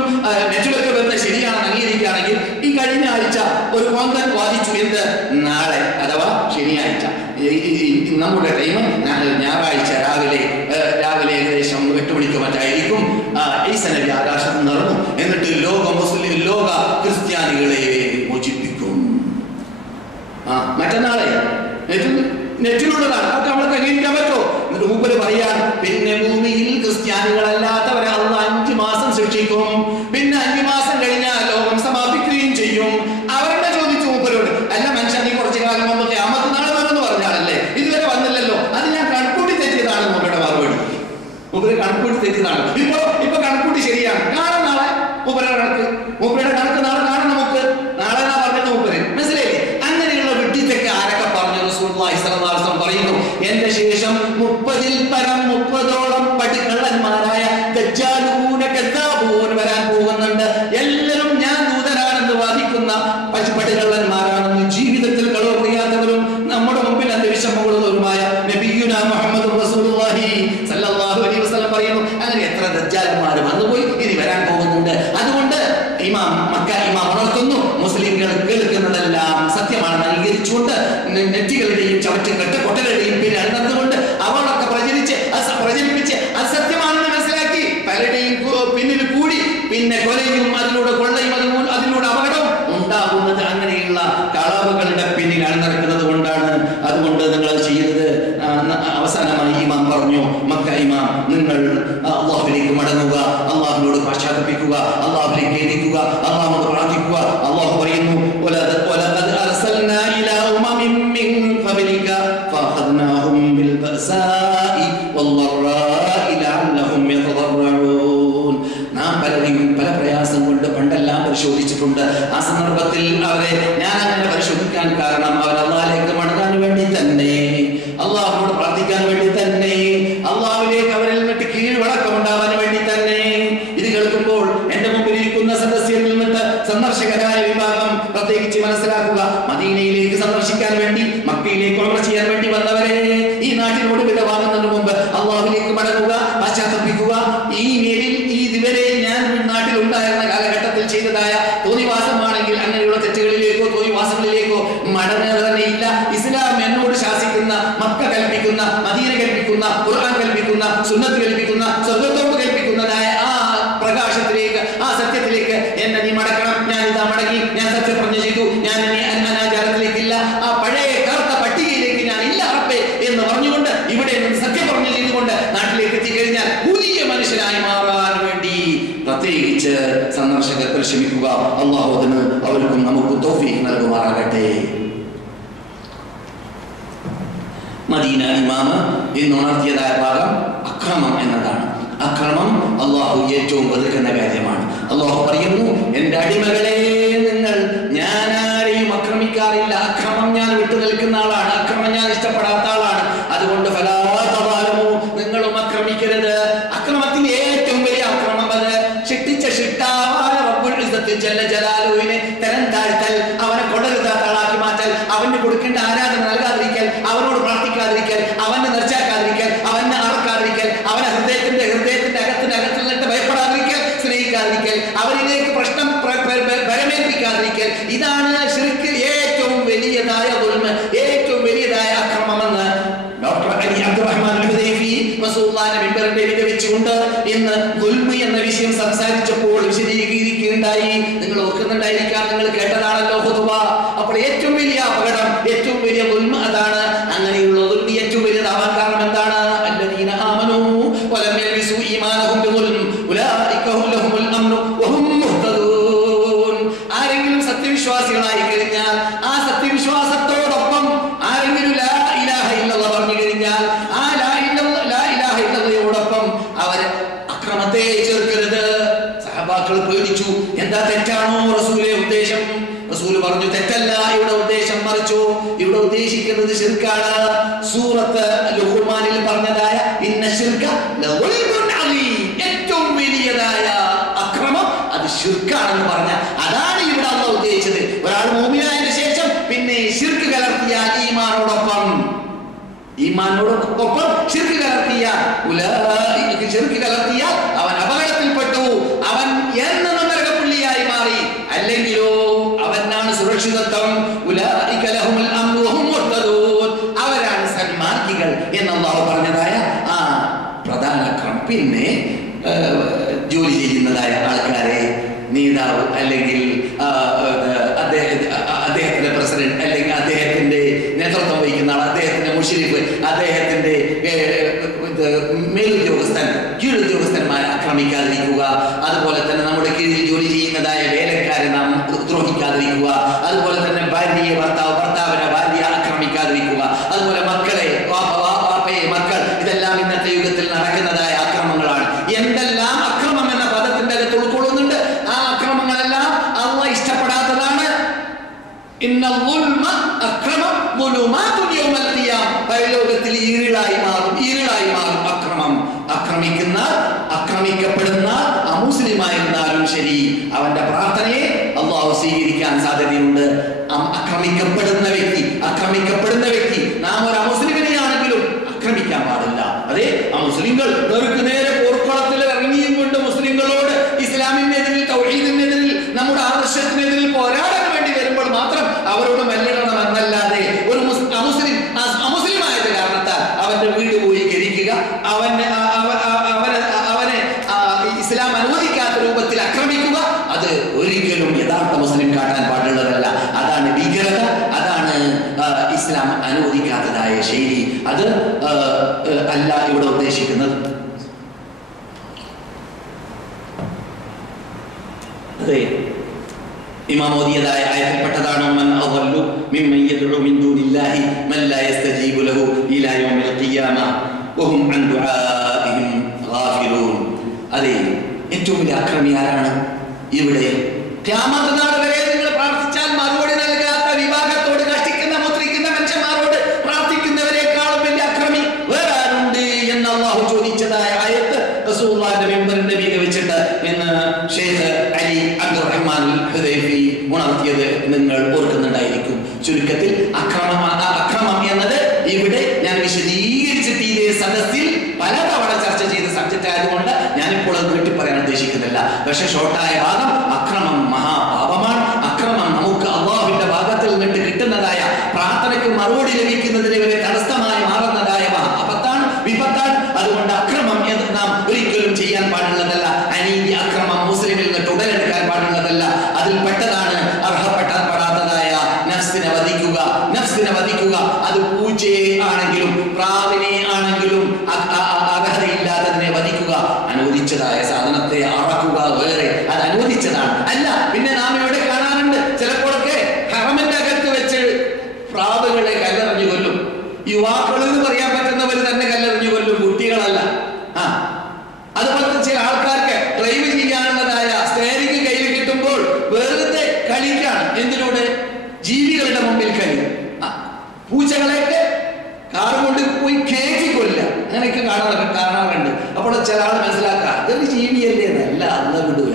നെറ്റിലൊക്കെ വരുന്ന ശരിയാണെന്ന് അംഗീകരിക്കുകയാണെങ്കിൽ ഈ കഴിഞ്ഞ ആഴ്ച ഒരു കോന്തൻ വാദിച്ചു എന്ത്? നാളെ അഥവാ ശനിയാഴ്ച നമ്മുടെ ടൈം ഞായറാഴ്ച രാവിലെ ഏകദേശം 8 മണിക്ക് മറ്റായിരിക്കും ഈസ നബി ആകാശത്ത് നിറഞ്ഞു. എന്നിട്ട് ലോക ക്രിസ്ത്യാനികളെ മോചിപ്പിക്കും. മറ്റന്നാളെ നെറ്റിലുള്ളതാണ്, അതൊക്കെ നമ്മൾക്ക് അംഗീകരിക്കാൻ പറ്റുമോ? എന്നിട്ട് മൂപ്പര് പറയാൻ, പിന്നെ ഭൂമിയിൽ ക്രിസ്ത്യാനികളല്ലാത്തവരെ അള്ളാഹ് 5 മാസം ശിക്ഷിക്കും. പിന്നെ 5 മാസം കഴിഞ്ഞാൽ ലോകം സമാപിക്കുകയും ചെയ്യും. അവരുടെ ചോദിച്ചു മൂപ്പരോട്, അല്ല മനുഷ്യ നീ കുറച്ചു കാലം മുമ്പ് ഖിയാമത്ത് നാളെ വരുമെന്ന് പറഞ്ഞാലല്ലേ, ഇതുവരെ വന്നില്ലല്ലോ, അത് ഞാൻ കണക്കൂട്ടി തെറ്റിയതാണ് മൂപ്പരുടെ മറുപടി. മൂപ്പര് കണക്കൂട്ടി തെറ്റിയതാണ്. ഇപ്പൊ കണക്കൂട്ടി ശരിയാണ്. കാണാം നാളെ മൂപ്പരുടെ കണക്ക് നാളെ കാണാം നമുക്ക്. നാളെ പറഞ്ഞത് മൂപ്പര് മനസ്സിലായില്ലേ? അങ്ങനെയുള്ള വിഡ്ഢിത്തൊക്കെ ആരൊക്കെ പറഞ്ഞു? റസൂലുള്ളാഹി റസൂലുള്ളാഹി സ്വല്ലല്ലാഹു അലൈഹി വസല്ലം പറയുന്നു, എന്റെ ശേഷം 30-ൽ പരം 30ഓളം പടികള്ളന്മാരായ ദജ്ജാലൂന കദ്ദാബൂൻ വരാൻ പോകുന്നുണ്ട്. എല്ലാവരും ഞാൻ ദൂതനാണെന്ന് വാദിക്കുന്ന പടികള്ളന്മാരാണെന്ന് ജീവിതത്തിൽ കളവ് പറയാത്തവരും നമ്മുടെ മുമ്പിൽ അന്തരീക്ഷമുള്ളവരുമായ നബിയുനാ മുഹമ്മദ് റസൂലുള്ളാഹി സ്വല്ലല്ലാഹു അലൈഹി വസല്ലം പറയുന്നു, അങ്ങനെ എത്ര ദജ്ജാലന്മാർ വന്നുപോയി, ഇനി വരാൻ പോകുന്നുണ്ട്. അതുകൊണ്ട് മക്ക ഇമാം ഉണർത്തുന്നു, മുസ്ലിംകൾ കേൾക്കുന്നതെല്ലാം സത്യമാണെന്ന് അംഗീകരിച്ചുകൊണ്ട് നെറ്റികളുടെയും ചവറ്റും കൊട്ടകളുടെയും പിന്നെ അണർന്നുകൊണ്ട് അവളൊക്കെ പ്രചരിപ്പിച്ച് അസത്യമാണെന്ന് മനസ്സിലാക്കി പലരുടെയും പിന്നിൽ കൂടി പിന്നെ കൊലയും അതിലൂടെ കൊള്ളയും അതിലൂടെ അപകടവും ഉണ്ടാകുന്നത് അങ്ങനെയുള്ള കളവുകളുടെ പിന്നിൽ അണിനിരക്കുന്നത് കൊണ്ടാണ്. അതുകൊണ്ട് നിങ്ങൾ ചെയ്യുന്നത്, അവസാനമായി ഇമാം പറഞ്ഞു, മക്ക ഇമാം, നിങ്ങൾ അള്ളാഹുവിലേക്ക് മടങ്ങുക, അള്ളാഹുവിനോട് പശ്ചാത്തപിക്കുക, അള്ളാഹുവിലേക്ക് ഖേദിക്കുക, അള്ളാഹുവോട് പ്രാർത്ഥിക്കുക. അള്ളാഹു പറയുന്നു, വലഖദ് അർസൽനാ ഇലാ ഉമമിൻ മിൻ ഖബ്ലിക ഫഅഖദ്നാഹും ബിൽ ബഅസാഇ വദ്ദറാഇ ലഅല്ലഹും യതദറഊൻ. നാം പലരെയും പല പ്രയാസം കൊണ്ട് പണ്ടെല്ലാം പരിശോധിച്ചിട്ടുണ്ട്. ആ സന്ദർഭത്തിൽ അവരെ ഞാൻ അങ്ങനെ പരിശോധിക്കാൻ കാരണം അവർ അള്ളാഹിലേക്ക് മടങ്ങാൻ വേണ്ടി തന്നെ, അള്ളാഹുവോട് പ്രാർത്ഥിക്കാൻ വേണ്ടി തന്നെ, അള്ളാഹുവിലേക്ക് അവരിൽ നിന്നിട്ട് കീഴ്വഴക്കമുണ്ടാവാൻ വേണ്ടി തന്നെ. ഇത് കേൾക്കുമ്പോൾ എന്റെ മുമ്പിൽ ഇരിക്കുന്ന സദസ്യരിൽ നിന്നിട്ട് സന്ദർശകരായ വിഭാഗം പ്രത്യേകിച്ച് മനസ്സിലാക്കുക, മദീനയിലേക്ക് സന്ദർശിക്കാൻ വേണ്ടി, മക്കയിലേക്ക് ഉംറ ചെയ്യാൻ വേണ്ടി വന്നവരെ, ഈ നാട്ടിനോട് വിടവാങ്ങുന്നതിന് മുമ്പ് അള്ളാഹുവിലേക്ക് മടങ്ങുക, പശ്ചാത്തപിക്കുക. ഈ മേലിൽ ഇതുവരെ ഞാൻ നാട്ടിൽ ഉണ്ടായിരുന്ന കാലഘട്ടത്തിൽ ചെയ്തതായ തോന്നിവാസമാണെങ്കിൽ അങ്ങനെയുള്ള തെറ്റുകളിലേക്കോ തോന്നിവാസങ്ങളിലേക്കോ മടങ്ങുക തന്നെ ഇല്ല. ഇസ്ലാം എന്നോട് ശാസിക്കുന്ന, മക്ക കൽപ്പിക്കുന്ന, മദീന കൽപ്പിക്കുന്ന, ഖുർആൻ കൽപ്പിക്കുന്ന, സുന്നത്ത് കൽപ്പിക്കുന്ന, സ്വർഗ്ഗത്തോട് കൽപ്പിക്കുന്നതായ ആ പ്രകാശത്തിലേക്ക്, ആ സത്യത്തിലേക്ക് എന്നെ നീ മടക്കണം. ഞാൻ ഇതാ മടങ്ങി, ഞാൻ സത്യപ്രതിജ്ഞ ചെയ്തു, ഞാൻ അനാചാരത്തിലേക്കില്ല, ആ പഴയ കറുത്ത പട്ടികയിലേക്ക് ഞാൻ ഇല്ല അറപ്പേ എന്ന് പറഞ്ഞുകൊണ്ട് ഇവിടെ നിന്ന് സത്യപ്രതിജ്ഞ ചെയ്തുകൊണ്ട് നാട്ടിലേക്ക് എത്തിക്കഴിഞ്ഞാൽ പുതിയ മനുഷ്യനായി മാറാൻ വേണ്ടി പ്രത്യേകിച്ച് സന്ദർശകർ പരിശ്രമിക്കുക. അല്ലാഹു അതിന് അവർക്കും നമുക്കും തൗഫീഖ് നൽകുമാറാകട്ടെ. മദീന ഇമാമ് ഇന്ന് ഉണർത്തിയതായ ഭാഗം അക്രമം എന്നതാണ്. അക്രമം അള്ളാഹു ഏറ്റവും വെറുക്കുന്ന കാര്യമാണ്. അള്ളാഹു പറയുന്നു, എന്റെ അടിമകളെ, നിങ്ങൾ ഞാൻ ആരെയും ആക്രമിക്കാറില്ല. അക്രമം ഞാൻ വിട്ടു നിൽക്കുന്ന ആളാണ്, അക്രമം ഞാൻ ഇഷ്ടപ്പെടാത്ത ആളാണ്. അതുകൊണ്ട് ഫലാ തദാലമു, നിങ്ങളും അക്രമിക്കരുത്. അക്രമത്തിൽ ഏറ്റവും വലിയ അക്രമം അത് ശിക്ഷിച്ച ശിട്ടാവായ റബ്ബുൽ ഇസ്സത്ത് ജല്ല ജലാലുവിനെ തരം താഴ്ത്തൽ, അവനെ കൊടരുതാത്ത ആളാക്കി മാറ്റൽ, അവന് കൊടുക്കേണ്ട ആരാധന നൽകാതിരിക്കൽ, അവനോട് പ്രാർത്ഥിക്കാതിരിക്കൽ, അവനെ നിർച്ചാക്കാതിരിക്കൽ, അവനെ അറക്കാതിരിക്കൽ, അവനെ ഹൃദയത്തിന്റെ അകത്തിൽ നിന്നിട്ട് ഭയപ്പെടാതിരിക്കൽ, സ്നേഹിക്കാതിരിക്കൽ, അവരിലേക്ക് പ്രശ്നം ഭരമേൽപ്പിക്കാതിരിക്കൽ. ഇതാണ് ശിർക്കിൽ ഏറ്റവും വലിയതായ ദുൽമ, ഏറ്റവും വലിയതായ അക്രമമെന്ന് ഡോക്ടർ അലി അബ്ദുറഹ്മാൻ അൽ-ഹുദൈഫി റസൂലുള്ളാഹിന്റെ മിമ്പറിന്റെ വെച്ചുകൊണ്ട് ഇന്ന് ദുൽമ എന്ന വിഷയം സംസാരിച്ചപ്പോൾ വിശദീകരിക്കുകയുണ്ടായി. നിങ്ങൾ ഓർക്കുന്നുണ്ടായിരിക്കാം, നിങ്ങൾ കേട്ടതാണല്ലോ ഖുതുബ. അപ്പോൾ ഏറ്റവും വലിയ അപകടം, ഏറ്റവും വലിയ ദുൽമ അതാണ്. അങ്ങനെയുള്ള ദുൽമ ഏറ്റവും വലിയതാവാൻ കാരണം എന്താണ്? അല്ലദീന ആമനൂ വലം യൽബിസൂ ഈമാനഹും ബിദുൽം ഉലൈക ലഹുമുൽ അംനു വഹും മുഹ്തദൂൻ. ആരെങ്കിലും സത്യവിശ്വാസികളായി കഴിഞ്ഞാൽ, ആ സത്യവിശ്വാസത്തോടൊപ്പം ആരെങ്കിലും ലാ ഇലാഹ ഇല്ലല്ലാഹ് പറഞ്ഞു കഴിഞ്ഞാൽ, ആ ലാ ഇലാഹ ഇല്ലല്ലാഹയോടൊപ്പം അവർ അക്രമത്തെ ചേർക്കരുത്. സഹബാക്കൾ പേടിച്ചു, എന്താ തെറ്റാണോ റസൂലേ ഉദ്ദേശം? റസൂൽ പറഞ്ഞു, തെറ്റല്ല ഇവിടെ ഉദ്ദേശം, മറിച്ചു ഇവിടെ ഉദ്ദേശിക്കുന്നത് ശിർക്കാണ്. സൂറത്ത് ലുഖ്മാനിൽ പറഞ്ഞതായ ഇന്ന ശിർക ലദുൽമുൻ അലീം, ഏറ്റവും വലിയതായ അക്രമം അത് ശിർക്കാണെന്ന് പറഞ്ഞ അതാണ് ഇവിടെ അല്ലാഹു ഉദ്ദേശിച്ചത്. ഒരാൾ മുഅ്മിനായതിനു ശേഷം പിന്നെ ശിർക്ക് കലർത്തിയാൽ, ഈമാനോടൊപ്പം ശിർക്ക് കലർത്തിയാൽ അവൻ അപകടത്തിൽപ്പെട്ടു, അവൻ എന്ന നരകപ്പുള്ളിയായി മാറി. അല്ലെങ്കിലോ അവനാണ് സുരക്ഷിതത്വം. ഉലൈക ലഹുമുൽ അംനു വഹും മുഹ്തദൂൻ, അവരാണ് സന്മാർഗികൾ എന്ന് അല്ലാഹു പറഞ്ഞതായ ആ പ്രധാന ക്രമം. പിന്നെ ജോലി ചെയ്യുന്നതായ ആൾക്കാരെ, നേതാവ് അല്ലെങ്കിൽ അദ്ദേഹത്തിന്റെ പ്രസിഡന്റ് അല്ലെങ്കിൽ അദ്ദേഹത്തിന്റെ നേതൃത്വം വഹിക്കുന്ന ആൾ, അദ്ദേഹത്തിന്റെ മുശ്രിഫ്, അദ്ദേഹത്തിന്റെ മേലുദ്യോഗസ്ഥൻ, കീഴുദ്യോഗസ്ഥന്മാരെ ആക്രമിക്കാതിരിക്കുക. അതുപോലെ തന്നെ നമ്മുടെ കീഴിൽ ജോലി ചെയ്യുന്നതായ വേലക്കാരെ നാം ദ്രോഹിക്കാതിരിക്കുക. അതുപോലെ തന്നെ ഭാര്യയെ ഭർത്താവിനെ ഭാര്യയെ ആക്രമിക്കാതിരിക്കുക. അതുപോലെ മക്കളെ, വാപ്പയെ മക്കൾ, ഇതെല്ലാം ഇന്നത്തെ യുഗത്തിൽ നടക്കുന്നതായ അക്രമങ്ങളാണ്. എന്തെല്ലാം അക്രമം എന്ന പദത്തിന്റെ അകത്ത് ഉൾക്കൊള്ളുന്നുണ്ട്, ആ അക്രമങ്ങളെല്ലാം അല്ലാഹു ഇഷ്ടപ്പെടാത്തതാണ്. ഇന്ന ദുൽമ അക്രമം ദുലുമാതുൻ യൗമൽ പരലോകത്തിൽ ഇരുളായി മാറും ആക്രമിക്കപ്പെടുന്ന അമുസ്ലിമായിരുന്നാലും ശരി അവന്റെ പ്രാർത്ഥനയെ അള്ളാഹു സ്വീകരിക്കാൻ സാധ്യതയുണ്ട്. ആക്രമിക്കപ്പെടുന്ന വ്യക്തി നാം ഒരു അമുസ്ലിമിനെയാണെങ്കിലും ആക്രമിക്കാൻ പാടില്ല. അതെ, മുസ്ലിങ്ങൾ നേരെ പോർക്കളത്തിൽ ഇറങ്ങിയും കൊണ്ട് മുസ്ലിങ്ങളോട് ഇസ്ലാമിനെതിരിൽ തൗഹീദിനെതിരിൽ നമ്മുടെ ആദർശത്തിനെതിരിൽ പോരാടാൻ വേണ്ടി വരുമ്പോൾ മാത്രം അവരോട് മെല്ലിടണം എന്നല്ലാതെ ഒരു അമുസ്ലിമായത് കാരണത്താൽ അവന്റെ വീട് പോയി കരിക്കുക, അവനെ ഇസ്ലാം അനുവദിക്കാത്ത രൂപത്തിൽ ആക്രമിക്കുക, അത് ഒരിക്കലും യഥാർത്ഥ മുസ്ലിം കാട്ടാൻ പാടുള്ളതല്ല. അതാണ് ഭീകരത, അതാണ് ഇസ്ലാം അനുവദിക്കാത്തതായ ശൈലി. അത് അല്ല ഇവിടെ ഉദ്ദേശിക്കുന്നത്. അതെ, ഇമാം ഓതിയതായ ആയത്തിൽപ്പെട്ടതാണ് മൻ അദല്ലു മിമ്മൻ യദ്ഉ മിൻ ദൂനില്ലാഹി മൻ ലാ യസ്തജീബു ലഹു ഇലാ യൗമിൽ ഖിയാമ വഹും അൻ ദുആഇഹിം ഗാഫിലൂൻ. അതെ, ഏറ്റവും വലിയ അക്രമി ആരാണ്? ഇവിടെ ഖിയാമത്ത് നാൾ വരെ നിങ്ങൾ പ്രാർത്ഥിച്ചാൽ മറുപടി നൽകാത്ത വിഭാഗത്തോട്, കഷ്ടിക്കുന്ന മുദ്രിക്കുന്ന മനുഷ്യന്മാരോട് പ്രാർത്ഥിക്കുന്നവരെക്കാളും വലിയ അക്രമി വേറെ ആരുണ്ട് എന്ന് അല്ലാഹു ചോദിച്ചതായ ആയത്ത് റസൂലുള്ളാഹിന്റെ മിമ്പറിന്റെ മീതെ വെച്ചിട്ട് എന്ന് ഷെയ്ഖ് അലി അബ്ദുറഹ്മാൻ ഹുദൈഫി ഉണർത്തിയത് നിങ്ങൾ ഓർക്കുന്നുണ്ടായിരിക്കും. ചുരുക്കത്തിൽ അക്രമം എന്നത് ഇവിടെ ഞാൻ വിശദീകരിച്ചിട്ട് ഇതേ സദസ്സിൽ പലതവണ ചർച്ച ചെയ്ത സബ്ജക്റ്റ് ആയതുകൊണ്ട് ഞാനിപ്പോൾ അത് നീട്ടി പറയാൻ ഉദ്ദേശിക്കുന്നില്ല. പക്ഷെ ഷോർട്ടായ ഭാഗം, അക്രമം മഹാപാപമാണ്. അക്രമം നമുക്ക് അള്ളാഹുവിന്റെ ഭാഗത്തിൽ നിന്നിട്ട് കിട്ടുന്നതായ പ്രാർത്ഥനയ്ക്ക് മറുപടി ലഭിക്കുന്നതിന് വരെ തടസ്സമായി മാറുന്നതായ വിപത്താണ്. അതുകൊണ്ട് അക്രമം എന്ന് നാം ഒരിക്കലും ചെയ്യാൻ പാടുള്ളതല്ല. അനീതി അക്രമം മുസ്ലിമിൽ നിന്ന് ഉടലെടുക്കാൻ പാടുള്ളതല്ല. അതിൽ പെട്ടതാണ് അർഹപ്പെടാത്തതായ നഫ്സിനെ വധിക്കുക. അത് പൂച്ചയെ ആണെങ്കിലും പ്രാവിനെ ആണെങ്കിലും അർഹതയില്ലാത്തതിനെ വധിക്കുക. അനുവദിച്ചതായ സാധനത്തെ അറക്കുക വേറെ, അത് അനുവദിച്ചതാണ്. അല്ല, പിന്നെ നാം ഇവിടെ കാണാറുണ്ട് ചിലപ്പോഴൊക്കെ ഹറമിന്റെ അകത്ത് വെച്ച് പ്രാവുകളെ കല്ലെറിഞ്ഞു കൊല്ലും. യുവാക്കൾ എന്ന് പറയാൻ പറ്റുന്നവർ തന്നെ കല്ലെറിഞ്ഞു കൊല്ലും, കുട്ടികളല്ല. അതുപോലത്തെ ചില ആൾക്കാർക്ക് ഡ്രൈവ് ചെയ്യാനുള്ളതായ സ്റ്റെയറിംഗ് കയ്യിൽ കിട്ടുമ്പോൾ വെറുതെ കളിക്കാണ്. എന്തിലൂടെ? ജീവികളുടെ മുമ്പിൽ കളി. പൂച്ചകളെയൊക്കെ കാർ കൊണ്ട് പോയി കേറ്റി കൊല്ല, അങ്ങനെയൊക്കെ കാണാറുണ്ട്. അപ്പോൾ ചില ആൾ മനസ്സിലാക്കുക അതൊരു ജീവിയല്ലേ എന്നല്ല. അല്ല വിടൂല.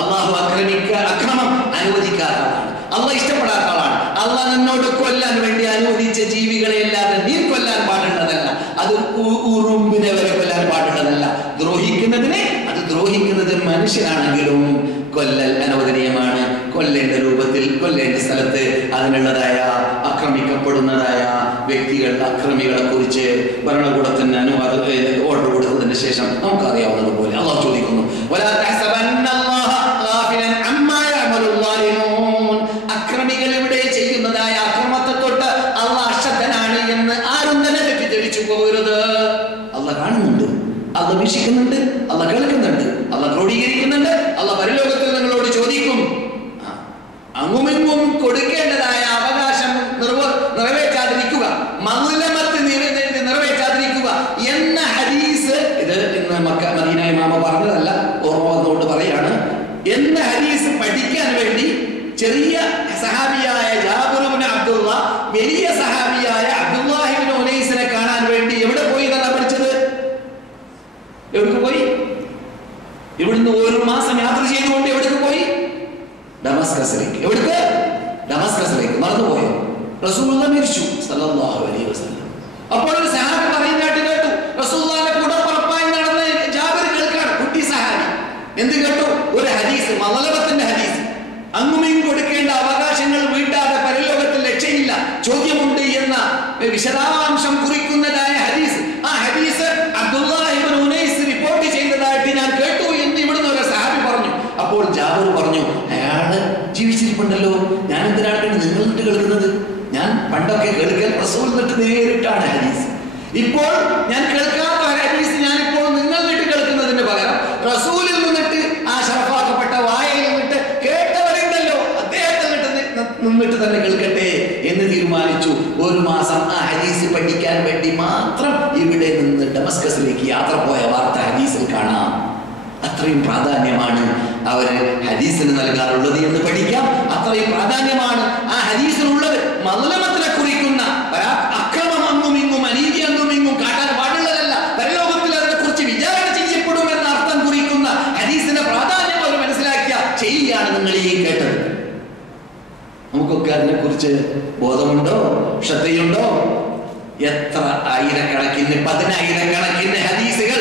അള്ളാഹു അക്രമം അനുവദിക്കാത്തതാണ്. അള്ളാഹ് ഇഷ്ടപ്പെടാത്ത ആളാണ്. അള്ളാഹ് നിന്നോട് കൊല്ലാൻ വേണ്ടി അനുവദിച്ച ജീവികളെ അല്ലാതെ നീ കൊല്ലാൻ പാടുള്ളതല്ല. അത് ഉറുമ്പിനെ വരെ കൊല്ലാൻ പാടുള്ളതല്ല. ദ്രോഹിക്കുന്നത് മനുഷ്യനാണെങ്കിലും കൊല്ലൽ അനുവദനീയമാണ്. കൊല്ലേണ്ട രൂപത്തിൽ, കൊല്ലേണ്ട സ്ഥലത്ത് അതിനുള്ളതായ ആക്രമിക്കപ്പെടുന്നതായ അക്രമികളെ കുറിച്ച് ഭരണകൂടത്തിന് ഓർഡർ കൊടുത്തതിന് ശേഷം നമുക്കറിയാവുന്നതുപോലെ അള്ളാഹു ചോദിക്കുന്നു, അക്രമികൾ ഇവിടെ ചെയ്യുന്നതായ അക്രമത്തെ തൊട്ട് അള്ളാഹ് അശ്രദ്ധനാണ് എന്ന് ആരും തന്നെ തെറ്റിദ്ധരിച്ചു പോകരുത്. അള്ളാഹ് കാണുന്നുണ്ട്, അള്ളാഹ് വീക്ഷിക്കുന്നുണ്ട്, അള്ളാഹ് കേൾക്കുന്നുണ്ട്, അള്ളാഹ് ക്രോഡീകരിക്കുന്നുണ്ട്. അള്ളാഹ് പരലോകത്തിൽ നിങ്ങളോട് ചോദിക്കും, അങ്ങുമിങ്ങും കൊടുക്കേണ്ടതായ അവകാശം നിറവേറ്റാതിരിക്കുക, മദ്ലമത്ത് നിറവേറ്റാതിരിക്കുക എന്ന ഹദീസ്, ഇത് ഇന്ന് മദീന ഇമാമ പറഞ്ഞതല്ല, ഓർമ്മ വന്നുകൊണ്ട് പറയാണ്. എന്ന ഹദീസ് പഠിക്കാൻ വേണ്ടി ചെറിയ സഹാബിയായ ജാബിർ ഇബ്നു അബ്ദുള്ള വലിയ സഹാബിയായ അബ്ദുല്ലാഹി ഇബ്നു ഉനൈസിനെ കാണാൻ വേണ്ടി എവിടെ പോയി എന്നാണ് പഠിച്ചത്? എവിടെ പോയി? ഇവിടുന്ന് ഒരു മാസം യാത്ര ചെയ്തുകൊണ്ട് എവിടേക്ക് പോയി? ഡമസ്കസിലേക്ക്. എവിടേക്ക്? ഡമസ്കസിലേക്ക്. മറന്നുപോയോ? റസൂലുള്ളാഹി മരിച്ചു സല്ലല്ലാഹു അലൈഹി വസല്ലം. അപ്പോൾ ഒരു സഹാബി പറയുന്നതായിട്ട് കേട്ടു. റസൂലുള്ളാഹിന്റെ കൂടെ പുറപ്പായി നടന്ന ജാബിർ കേൾക്കാണ്, കുട്ടി സഹാബി. എന്ത് കേട്ടു? ഒരു ഹദീസ്, മദ്ലമത്തിന്റെ ഹദീസ്. അങ്ങുമിങ്ങും കൊടുക്കേണ്ട അവകാശങ്ങൾ വീട്ടാതെ പരലോകത്തിൽ രക്ഷയില്ല, ചോദ്യമുണ്ട് എന്ന വിശദാംശം കുറിക്കുന്നതായ ഹദീസ്. ആ ഹദീസ് അബ്ദുല്ലാഹി ഇബ്നു ഉനൈസ് റിപ്പോർട്ട് ചെയ്തതായിട്ട് ഞാൻ കേട്ടു എന്ന് ഇവിടുന്ന് ഒരു സഹാബി പറഞ്ഞു. അപ്പോൾ ജാബിർ പറഞ്ഞു, അയാള് ജീവിച്ചിരിപ്പുണ്ടല്ലോ, ഞാൻ എന്തിനാണ് നിങ്ങൾ നിന്നിട്ട് കേൾക്കുന്നത്? ഞാൻ പണ്ടൊക്കെ കേൾക്കൽ റസൂൽ നിന്നിട്ട് നേരിട്ടാണ് ഹദീസ്. ഇപ്പോൾ ഞാൻ കേൾക്കാത്ത ഹദീസ് ഞാനിപ്പോൾ നിങ്ങൾ നിന്നിട്ട് കേൾക്കുന്നതിന് പകരം റസൂലിൽ നിന്നിട്ട് ആ ശറഫാക്കപ്പെട്ട വായയിൽ നിന്നിട്ട് കേട്ടവരുണ്ടല്ലോ അദ്ദേഹത്തെ നിന്നിട്ട് തന്നെ കേൾക്കട്ടെ എന്ന് തീരുമാനിച്ചു. ഒരു മാസം ആ ഹദീസ് പഠിക്കാൻ വേണ്ടി മാത്രം ഇവിടെ നിന്ന് ഡമസ്കസിലേക്ക് യാത്ര പോയ വാർത്ത ഹദീസിൽ കാണാം. അത്രയും പ്രാധാന്യമാണ് അവര് ഹദീസിന് നൽകാറുള്ളത് എന്ന് പഠിക്കാം. അത്രയും പ്രാധാന്യമാണ് ആ ഹദീസിനുള്ളത്. മദ്ലമത്തിനെ കുറിക്കുന്ന കുറിച്ച് ബോധമുണ്ടോ, ശ്രദ്ധയുണ്ടോ? എത്ര ആയിരക്കണക്കിന്, പതിനായിരക്കണക്കിന് ഹദീസുകൾ,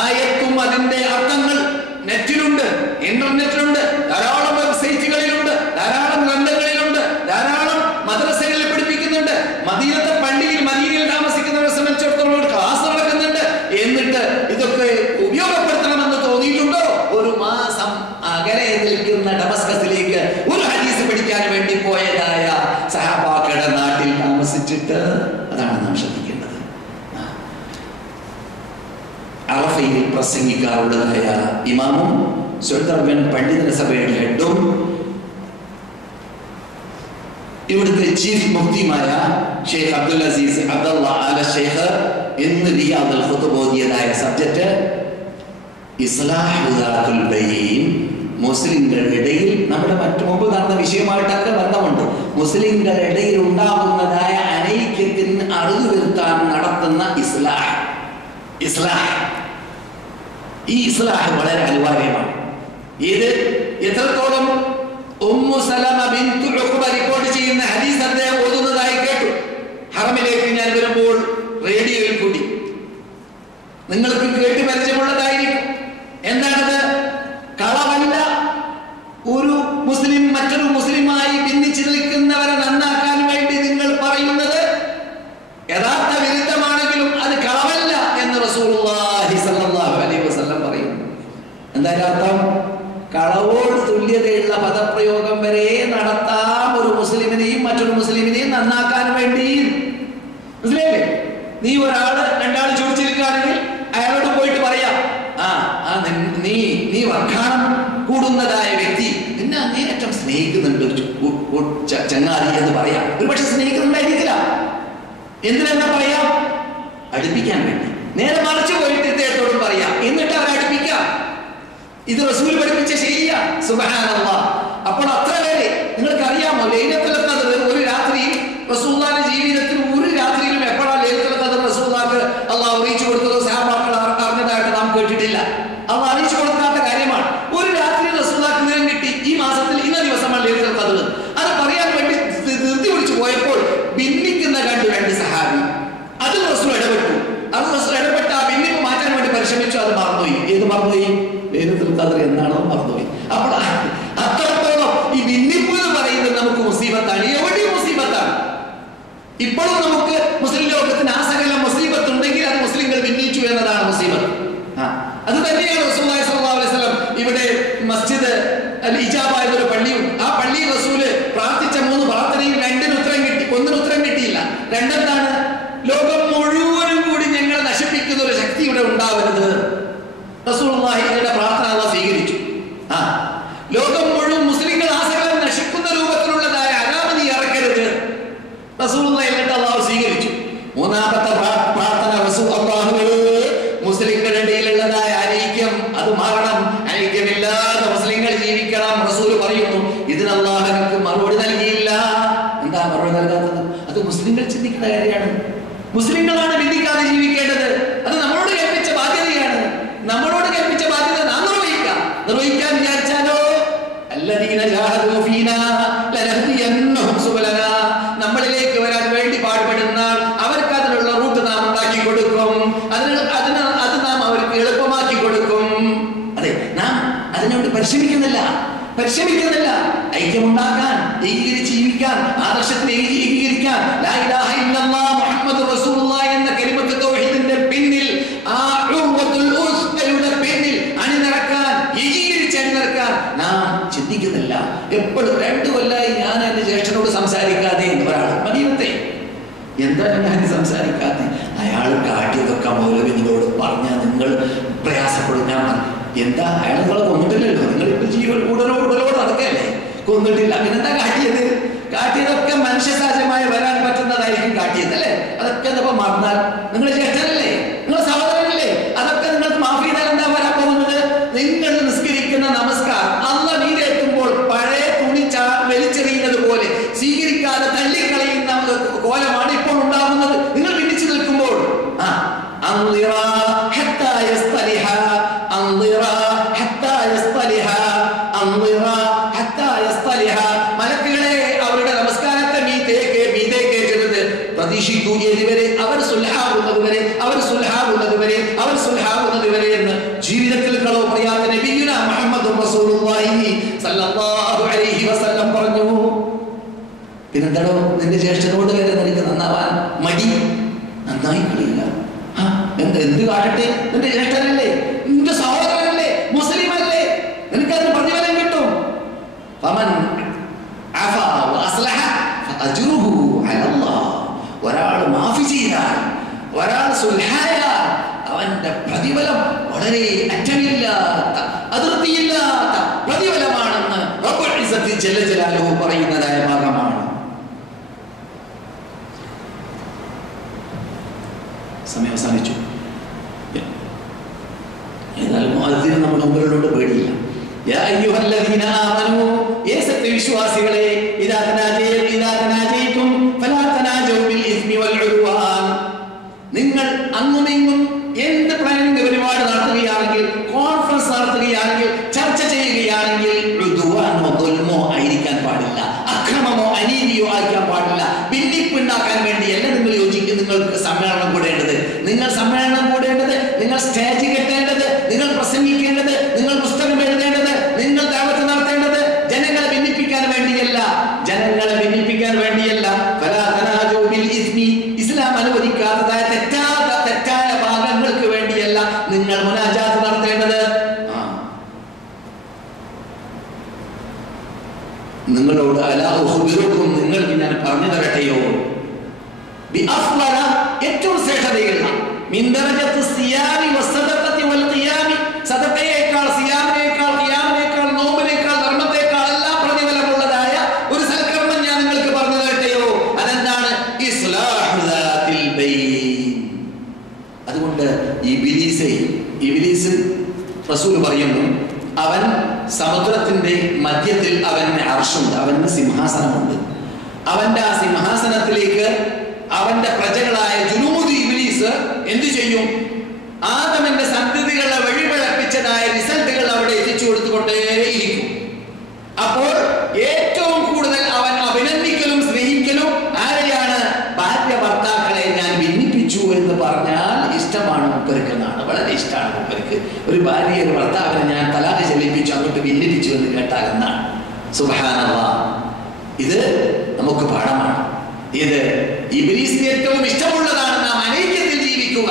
ആയത്തും അതിന്റെ അർത്ഥങ്ങൾ നെറ്റിലുണ്ട്, ഇന്റർനെറ്റിലുണ്ട്, ധാരാളം വെബ്സൈറ്റുകളിലുണ്ട്, ധാരാളം ഗ്രന്ഥങ്ങളിലുണ്ട്, ധാരാളം മദ്രസകളിൽ പഠിപ്പിക്കുന്നുണ്ട്. മദീനത്തെ പള്ളിയിൽ, മദീനയിൽ താമസിക്കുന്നവരെ സംബന്ധിച്ചിടത്തോളം ക്ലാസ് നടക്കുന്നുണ്ട്. എന്നിട്ട് ഇതൊക്കെ ഉപയോഗപ്പെടുത്തണമെന്ന് തോന്നിയിട്ടുണ്ടോ? ഒരു മാസം അകലെ നിൽക്കുന്ന ഡമസ്കസിലേക്ക് ഒരു ഹദീസ് പഠിക്കാൻ വേണ്ടി പോയതായ സഹാബാക്കളുടെ നാട്ടിൽ താമസിച്ചിട്ട്, അതാണ് നാം ശ്രദ്ധിക്കേണ്ടത്. അറഫയിൽ പ്രസംഗിക്കാറുള്ളതായ ഇമാമും സുൽത്താൻ പണ്ഡിത സഭയുടെ ഹെഡും ഇവിടുത്തെ ചീഫ് മുഫ്തിയുമായ ഷെയ്ഖ് അബ്ദുൽ അസീസ് അബ്ദുള്ള ആല ഷെയ്ഖ് എന്ന് റിയാദുൽ ഖുതുബ് ഓതിയതായ സബ്ജക്റ്റ് ഇസ്ലാഹുൽ ബൈൻ. മുസ്ലിങ്ങളുടെ ഇടയിൽ, നമ്മുടെ മറ്റു മുമ്പ് നടന്ന വിഷയമായിട്ടൊക്കെ ബന്ധമുണ്ട്, മുസ്ലിങ്ങളുടെ ഇടയിൽ ഉണ്ടാകുന്നതായ അനൈക്യത്തിന് അറുതു വരുത്താൻ നടത്തുന്ന ഇസ്ലാഹ്. ഈ ഇസ്ലാഹ് വളരെ അനിവാര്യമാണ്. ഇത് എത്രത്തോളം ഉമ്മു സലമ ബിൻതു ഉഖബ റിപ്പോർട്ട് ചെയ്യുന്ന ഹദീസ് അദ്ദേഹം ഓതുന്നതായി കേട്ടു. ഹറമിലേക്ക് ഞാൻ വരുമ്പോൾ റേഡിയോയിൽ കൂടി, നിങ്ങൾക്ക് കേട്ട് പരിചയമുള്ളതായിരിക്കും. എന്താണത്? കളവല്ല, ഒരു മുസ്ലിം മറ്റൊരു മുസ്ലിമായി ഭിന്നിച്ചു നിൽക്കുന്നവരെ നന്നാക്കാൻ വേണ്ടി നിങ്ങൾ പറയുന്നത് യഥാർത്ഥ വിരുദ്ധമാണെങ്കിലും അത് കളവല്ല എന്ന് റസൂലുള്ളാഹി സ്വല്ലല്ലാഹു അലൈഹി വസല്ലം പറയുന്നു. എന്താ അർത്ഥം? കളവോട് തുല്യതയുള്ള പദപ്രയോഗം വരെ നടത്താം ഒരു മുസ്ലിമിനെയും മറ്റൊരു മുസ്ലിമിനെയും നന്നാക്കാൻ വേണ്ടി. മനസ്സിലായില്ലേ? നീ രണ്ടാൾ ചോദിച്ചിരിക്കുകയാണെങ്കിൽ അയാളോട് പോയിട്ട് പറയാം, നീ വക്കാണം കൂടുന്നതായ വ്യക്തി നിന്നെ അങ്ങേയറ്റം സ്നേഹിക്കുന്നുണ്ട് ചങ്ങാതി എന്ന് പറയാം. ഒരു പക്ഷെ സ്നേഹിക്കുന്നുണ്ടായിരിക്കില്ല. എന്തിനെന്താ പറയാം? അടുപ്പിക്കാൻ വേണ്ടി. നേരെ മറിച്ച് പോയിട്ട് ഇദ്ദേഹത്തോട് പറയാം, എന്നിട്ട് അവരെ അടുപ്പിക്കാം. ഇത് റസൂൽ പഠിപ്പിച്ച ശരിയാ. സുബ്ഹാനല്ലാഹ്. അപ്പോൾ അത്ര പേര് നിങ്ങൾക്കറിയാമോ, ലൈലത്തുൽ ഖദ്ർ ഒരു രാത്രിയിൽ റസൂലുള്ളാഹിന്റെ ജീവിതത്തിൽ ഒരു രാത്രിയിലും എപ്പോഴാണ് ലൈലത്തുൽ ഖദ്ർ റസൂലുള്ളാഹിക്ക് അല്ലാഹു അറിയിച്ചു കൊടുത്തതോ സഹാബാക്കൾ അറിഞ്ഞതായിട്ട് നാം കേട്ടിട്ടില്ല. അല്ലാഹു അറിയിച്ചു കൊടുക്കാത്ത കാര്യമാണ്. ഒരു രാത്രി റസൂലുള്ളാഹിക്ക് വിവരം കിട്ടി, ഈ മാസത്തിൽ ഇന്ന ദിവസമാണ് ലൈലത്തുൽ ഖദ്ർ. അത് പറയാൻ വേണ്ടി ധൃതി പിടിച്ചു പോയപ്പോൾ ഭിന്നിക്കുന്ന കണ്ടു രണ്ട് സഹാബി. അത് റസൂൽ ഇടപെട്ടു. അത് റസൂൽ ഇടപെട്ട് ആ ഭിന്നിപ്പ് മാറ്റാൻ വേണ്ടി പരിശ്രമിച്ചു. അത് മറന്നുപോയി. ഏത് മറന്നുപോയി? ലൈലത്തുൽ ഖദ്ർ എന്നാണോ മറന്നുപോയി. അപ്പോൾ അത്രത്തോളം ഈ ഭിന്നിപ്പ് എന്ന് പറയുന്നത് നമുക്ക് മുസീബത്താണ്. എവിടെയും മുസീബത്താണ്. ഇപ്പോഴും നമുക്ക് മുസ്ലിം ലോകത്തിന് ആ സകല മുസീബത്ത് ഉണ്ടെങ്കിൽ അത് മുസ്ലിങ്ങൾ ഭിന്നിച്ചു എന്നതാണ് മുസീബത്ത്. അത് തന്നെയാണ് റസൂലുള്ളാഹി സ്വല്ലല്ലാഹു അലൈഹി വസല്ലം ഇവിടെ മസ്ജിദ് അൽ ഇജാബ എന്നൊരു പള്ളിയും, ആ പള്ളിയിൽ റസൂല് പ്രാർത്ഥിച്ച 3 പ്രാർത്ഥനയിൽ 2 ഉത്തരം കിട്ടി. 1 ഉത്തരം കിട്ടിയില്ല. 2 ലോകം മുഴുവനും കൂടി ഞങ്ങളെ നശിപ്പിക്കുന്ന ഒരു ശക്തി ഇവിടെ ഉണ്ടാവരുത്. റസൂലുള്ളാഹിയുടെ പ്രാർത്ഥന അല്ലാഹു സ്വീകരിച്ചു. ലോകം മുഴുവൻ മുസ്ലിങ്ങൾ ആസകലം നശിക്കുന്ന രൂപത്തിലുള്ളതായ അനാമ നീ ഇറക്കരുത്. റസൂലുള്ളാഹി അല്ലാഹു സ്വീകരിച്ചു. 3ാമത്തെ പ്രാർത്ഥന അല്ലാഹുവേ, മുസ്ലിങ്ങളുടെ ഇടയിലുള്ളതായ ഐക്യം അത് മാറണം, ഐക്യമില്ലാതെ മുസ്ലിങ്ങൾ ജീവിക്കണം. റസൂൽ പറയുന്നു, ഇതിന് അല്ലാഹു നമുക്ക് മറുപടി നൽകിയില്ല. എന്താ മറുപടി നൽകാത്തത്? അത് മുസ്ലിങ്ങൾ ചിന്തിക്കുന്ന കാര്യമാണ്. മുസ്ലിങ്ങളാണ് ഭിന്നിക്കാതെ ജീവിക്കേണ്ടത്. അത് നമ്മളോട് കൽപ്പിച്ച ബാധ്യതയാണ്. നമ്മളോട് കൽപ്പിച്ച ബാധ്യത നാം നിർവഹിക്കാൻ വിചാരിച്ചാലോ, അല്ലദീന ജാഹദൂ ഫീനാ ലനഹ്ദിയന്നഹും സുബലനാ, നമ്മളിലേക്ക് വരാൻ വേണ്ടി പാടുപെടുന്ന അവർക്ക് അതിനുള്ള റൂട്ട് നാം ഉണ്ടാക്കി കൊടുക്കും. അത് നാം അവർക്ക് എളുപ്പമാക്കി കൊടുക്കും. അതെ, നാം അതിനുവേണ്ടി പരിശ്രമിക്കുന്നില്ല. ഐക്യമുണ്ടാക്കാൻ, ഏകീകരിച്ച് ജീവിക്കാൻ, ആദർശത്തിന് ഏകീകരിക്കാൻ, ലാ ഇലാഹ ഇല്ലല്ലാഹ് മുഹമ്മദുർ റസൂലുള്ളാഹി എന്ന കലിമത്ത് തൗഹീദിന്റെ പിന്നിൽ, ആ ഉർവത്തുൽ ഉസ്ബയുടെ പിന്നിൽ അണിനിരക്കാൻ, ഏകീകരിക്കാൻ നാം ചിന്തിക്കുന്നില്ല. എപ്പോഴും 2 കൊല്ലമായി ഞാൻ എന്റെ ജ്യേഷ്ഠനോട് സംസാരിക്കാതെ ഒരാൾ മദീനത്തെ, എന്താണ് ഞാൻ സംസാരിക്കാതെ? അയാൾ കാട്ടിയതൊക്കെ മൗലവി നിങ്ങളോട് പറഞ്ഞാൽ നിങ്ങൾ പ്രയാസപ്പെടും. ഞാൻ എന്താ, അയാൾ നിങ്ങളെ കൊന്നിട്ടില്ലല്ലോ, നിങ്ങളിപ്പോ ജീവൻ ഉടലോട് നടക്കല്ലേ, കൊന്നിട്ടില്ല. പിന്നെന്താ കാട്ടിയതൊക്കെ മനുഷ്യ സഹജമായി വരാൻ പറ്റുന്നതായിരിക്കും കാട്ടിയത് അല്ലേ? അതൊക്കെ എന്താ മറന്നാൽ? നിങ്ങൾ ജ്യേഷ്ഠനല്ലേ, നിങ്ങൾ സഹോദരനല്ലേ? അതൊക്കെ നിങ്ങൾക്ക് മാഫ് ചെയ്താൽ എന്താ വരാൻ പോകുന്നത്? നിങ്ങൾ നിസ്കരിക്കുന്ന നമസ്കാരം അല്ലാഹ് നീരെത്തുമ്പോൾ പഴയ തുണി വലിച്ചെറിയുന്നത് പോലെ സ്വീകരിക്കാതെ തള്ളിക്കളയുന്ന കോലമാണ് ഇപ്പോൾ ഉണ്ടാകുന്നത്. നിങ്ങൾ ഭിന്നിച്ചു നിൽക്കുമ്പോൾ മലക്കുകളെ അവരുടെ നമസ്കാരത്തെ പ്രതീക്ഷിക്കൂ ഏതുവരെ? അവർ സുൽഹാവുന്നത് വരെ എന്ന് ജീവിതത്തിൽ കളവ് പറയാത്ത നബിയുന മുഹമ്മദ് റസൂലുള്ളാഹി സ്വല്ലല്ലാഹു അലൈഹി വസല്ലം പറഞ്ഞു. പിന്നെന്താണോ നിന്റെ ജ്യേഷ്ഠനോട് വരെ നിനക്ക് നന്നാവാൻ മടി? നന്നായി കളിയില്ല. എന്ത് കാട്ടട്ടെ? നിന്റെ ജ്യേഷ്ഠനല്ലേ, നിന്റെ സഹോദരനല്ലേ, മുസ്ലിം അല്ലേ, നിനക്കതിന് പ്രതിഫലം കിട്ടും. ഒരാൾ മാഫി ചെയ്താൽ, ഒരാൾ സുൽഹായാൽ അവന്റെ പ്രതിഫലം വളരെ അറ്റമില്ലാത്ത, അതിർത്തിയില്ലാത്ത പ്രതിഫലമാണെന്ന് റബ്ബുൽ ഇസ്സത്തി ജല്ല ജലാലുഹു പറയുന്നതായ ഭാഗമാണ്. സമയം അവസാനിച്ചു. ഏതായാലും മുഅദ്ദിന് നമ്മുടെ മുമ്പിലോട്ട് പേടിയില്ല. യാ അയ്യുഹല്ലദീന ആമനൂ, യേ സത്യവിശ്വാസികളെ, ഇദാ തനാജൈതും ഫലാ തനാജൂ ബിൽ ഇസ്മി വൽ ഉദ്വാൻ. നിങ്ങൾ അങ്ങുമിങ്ങും എന്ത് പ്ലാനിംഗ് പരിപാടി നടത്തുകയാണെങ്കിൽ, കോൺഫറൻസ് നടത്തുകയാണെങ്കിൽ, ചർച്ച ചെയ്യുകയാണെങ്കിൽ ഉദ്വാനോ ദുൽമോ ആയിരിക്കാൻ പാടില്ല, അക്രമമോ അനീതിയോ ആയിരിക്കാൻ പാടില്ല. ഭിന്നിപ്പുണ്ടാക്കാൻ വേണ്ടിയല്ല നിങ്ങൾക്ക് സമ്മേളനം കൂടേണ്ടത്. നിങ്ങൾ സമ്മേളനം കൂടേണ്ടത്, നിങ്ങൾ സ്റ്റേജ് കെട്ടേണ്ടത്, നിങ്ങൾ പ്രസംഗിക്കേണ്ടത്, നിങ്ങൾ പുസ്തകം എഴുതേണ്ടത്, നിങ്ങൾ ദഅവത്ത് നടത്തേണ്ടത് ജനങ്ങളെ ഭിന്നിപ്പിക്കാൻ വേണ്ടിയല്ല. ഇസ്ലാം അനുവദിക്കാത്തതായ തെറ്റായ ഭാഗങ്ങൾക്ക് വേണ്ടിയല്ല നിങ്ങൾ മുനാജാത്ത് നടത്തേണ്ടത്. നിങ്ങളോട് അലാ ഉഖ്ബിറുക്കും, നിങ്ങൾക്ക് ഞാൻ പറഞ്ഞു തരട്ടെയോ, ഏറ്റവും ശ്രേഷ്ഠതയുള്ള സദഖയേക്കാൾ, സിയാമിനേക്കാൾ, ഖിയാമിനേക്കാൾ, നോമ്പിനേക്കാൾ, ധർമ്മത്തേക്കാൾ എല്ലാം പ്രതിഫലമുള്ളതായ ഒരു സൽക്കർമ്മം ഞാൻ നിങ്ങൾക്ക് പറഞ്ഞു തരട്ടെയോ? അതെന്താണ്? ഇസ്ലാഹു ദാത്തിൽ ബൈൻ. അതുകൊണ്ട് ഇബ്ലീസ് റസൂൽ പറയുന്നു, അവൻ സമുദ്രത്തിന്റെ മധ്യത്തിൽ അവന് അർശുണ്ട്, അവന് സിംഹാസനമുണ്ട്. അവന്റെ ആ സിംഹാസനത്തിലേക്ക് അവന്റെ പ്രജകളായ ജുനൂദ് ഇബ്ലീസ് എന്തു ചെയ്യും? ആദമിന്റെ സന്തതികളെ വഴിപിഴപ്പിച്ചതായ റിസൾട്ടുകൾ അവിടെ എത്തിച്ചു കൊടുത്തുകൊണ്ടേയിരിക്കും. അപ്പോൾ ഏറ്റവും കൂടുതൽ അവൻ അഭിനന്ദിക്കലും സ്നേഹിക്കലും ആരെയാണ്? ഭാര്യ ഭർത്താക്കളെ ഞാൻ ഭിന്നിപ്പിച്ചു എന്ന് പറഞ്ഞാൽ ഇഷ്ടമാണ് മൂപ്പർക്കെന്നാണ്, വളരെ ഇഷ്ടമാണ് മൂപ്പർക്ക്. ഒരു ഭാര്യയെ, ഒരു ഭർത്താവിനെ ഞാൻ തലാഖ് ചെല്ലിപ്പിച്ചു, അങ്ങോട്ട് ഭിന്നിപ്പിച്ചു എന്ന് കേട്ടാൽ എന്നാണ്. സുബ്ഹാനല്ലാഹ്, ഇത് നമുക്ക് പാഠമാണ്. ഇത് ഇബ്ലീസിന് ഏറ്റവും ഇഷ്ടമുള്ളതാണ് നാം അനൈക്യത്തിൽ ജീവിക്കുക,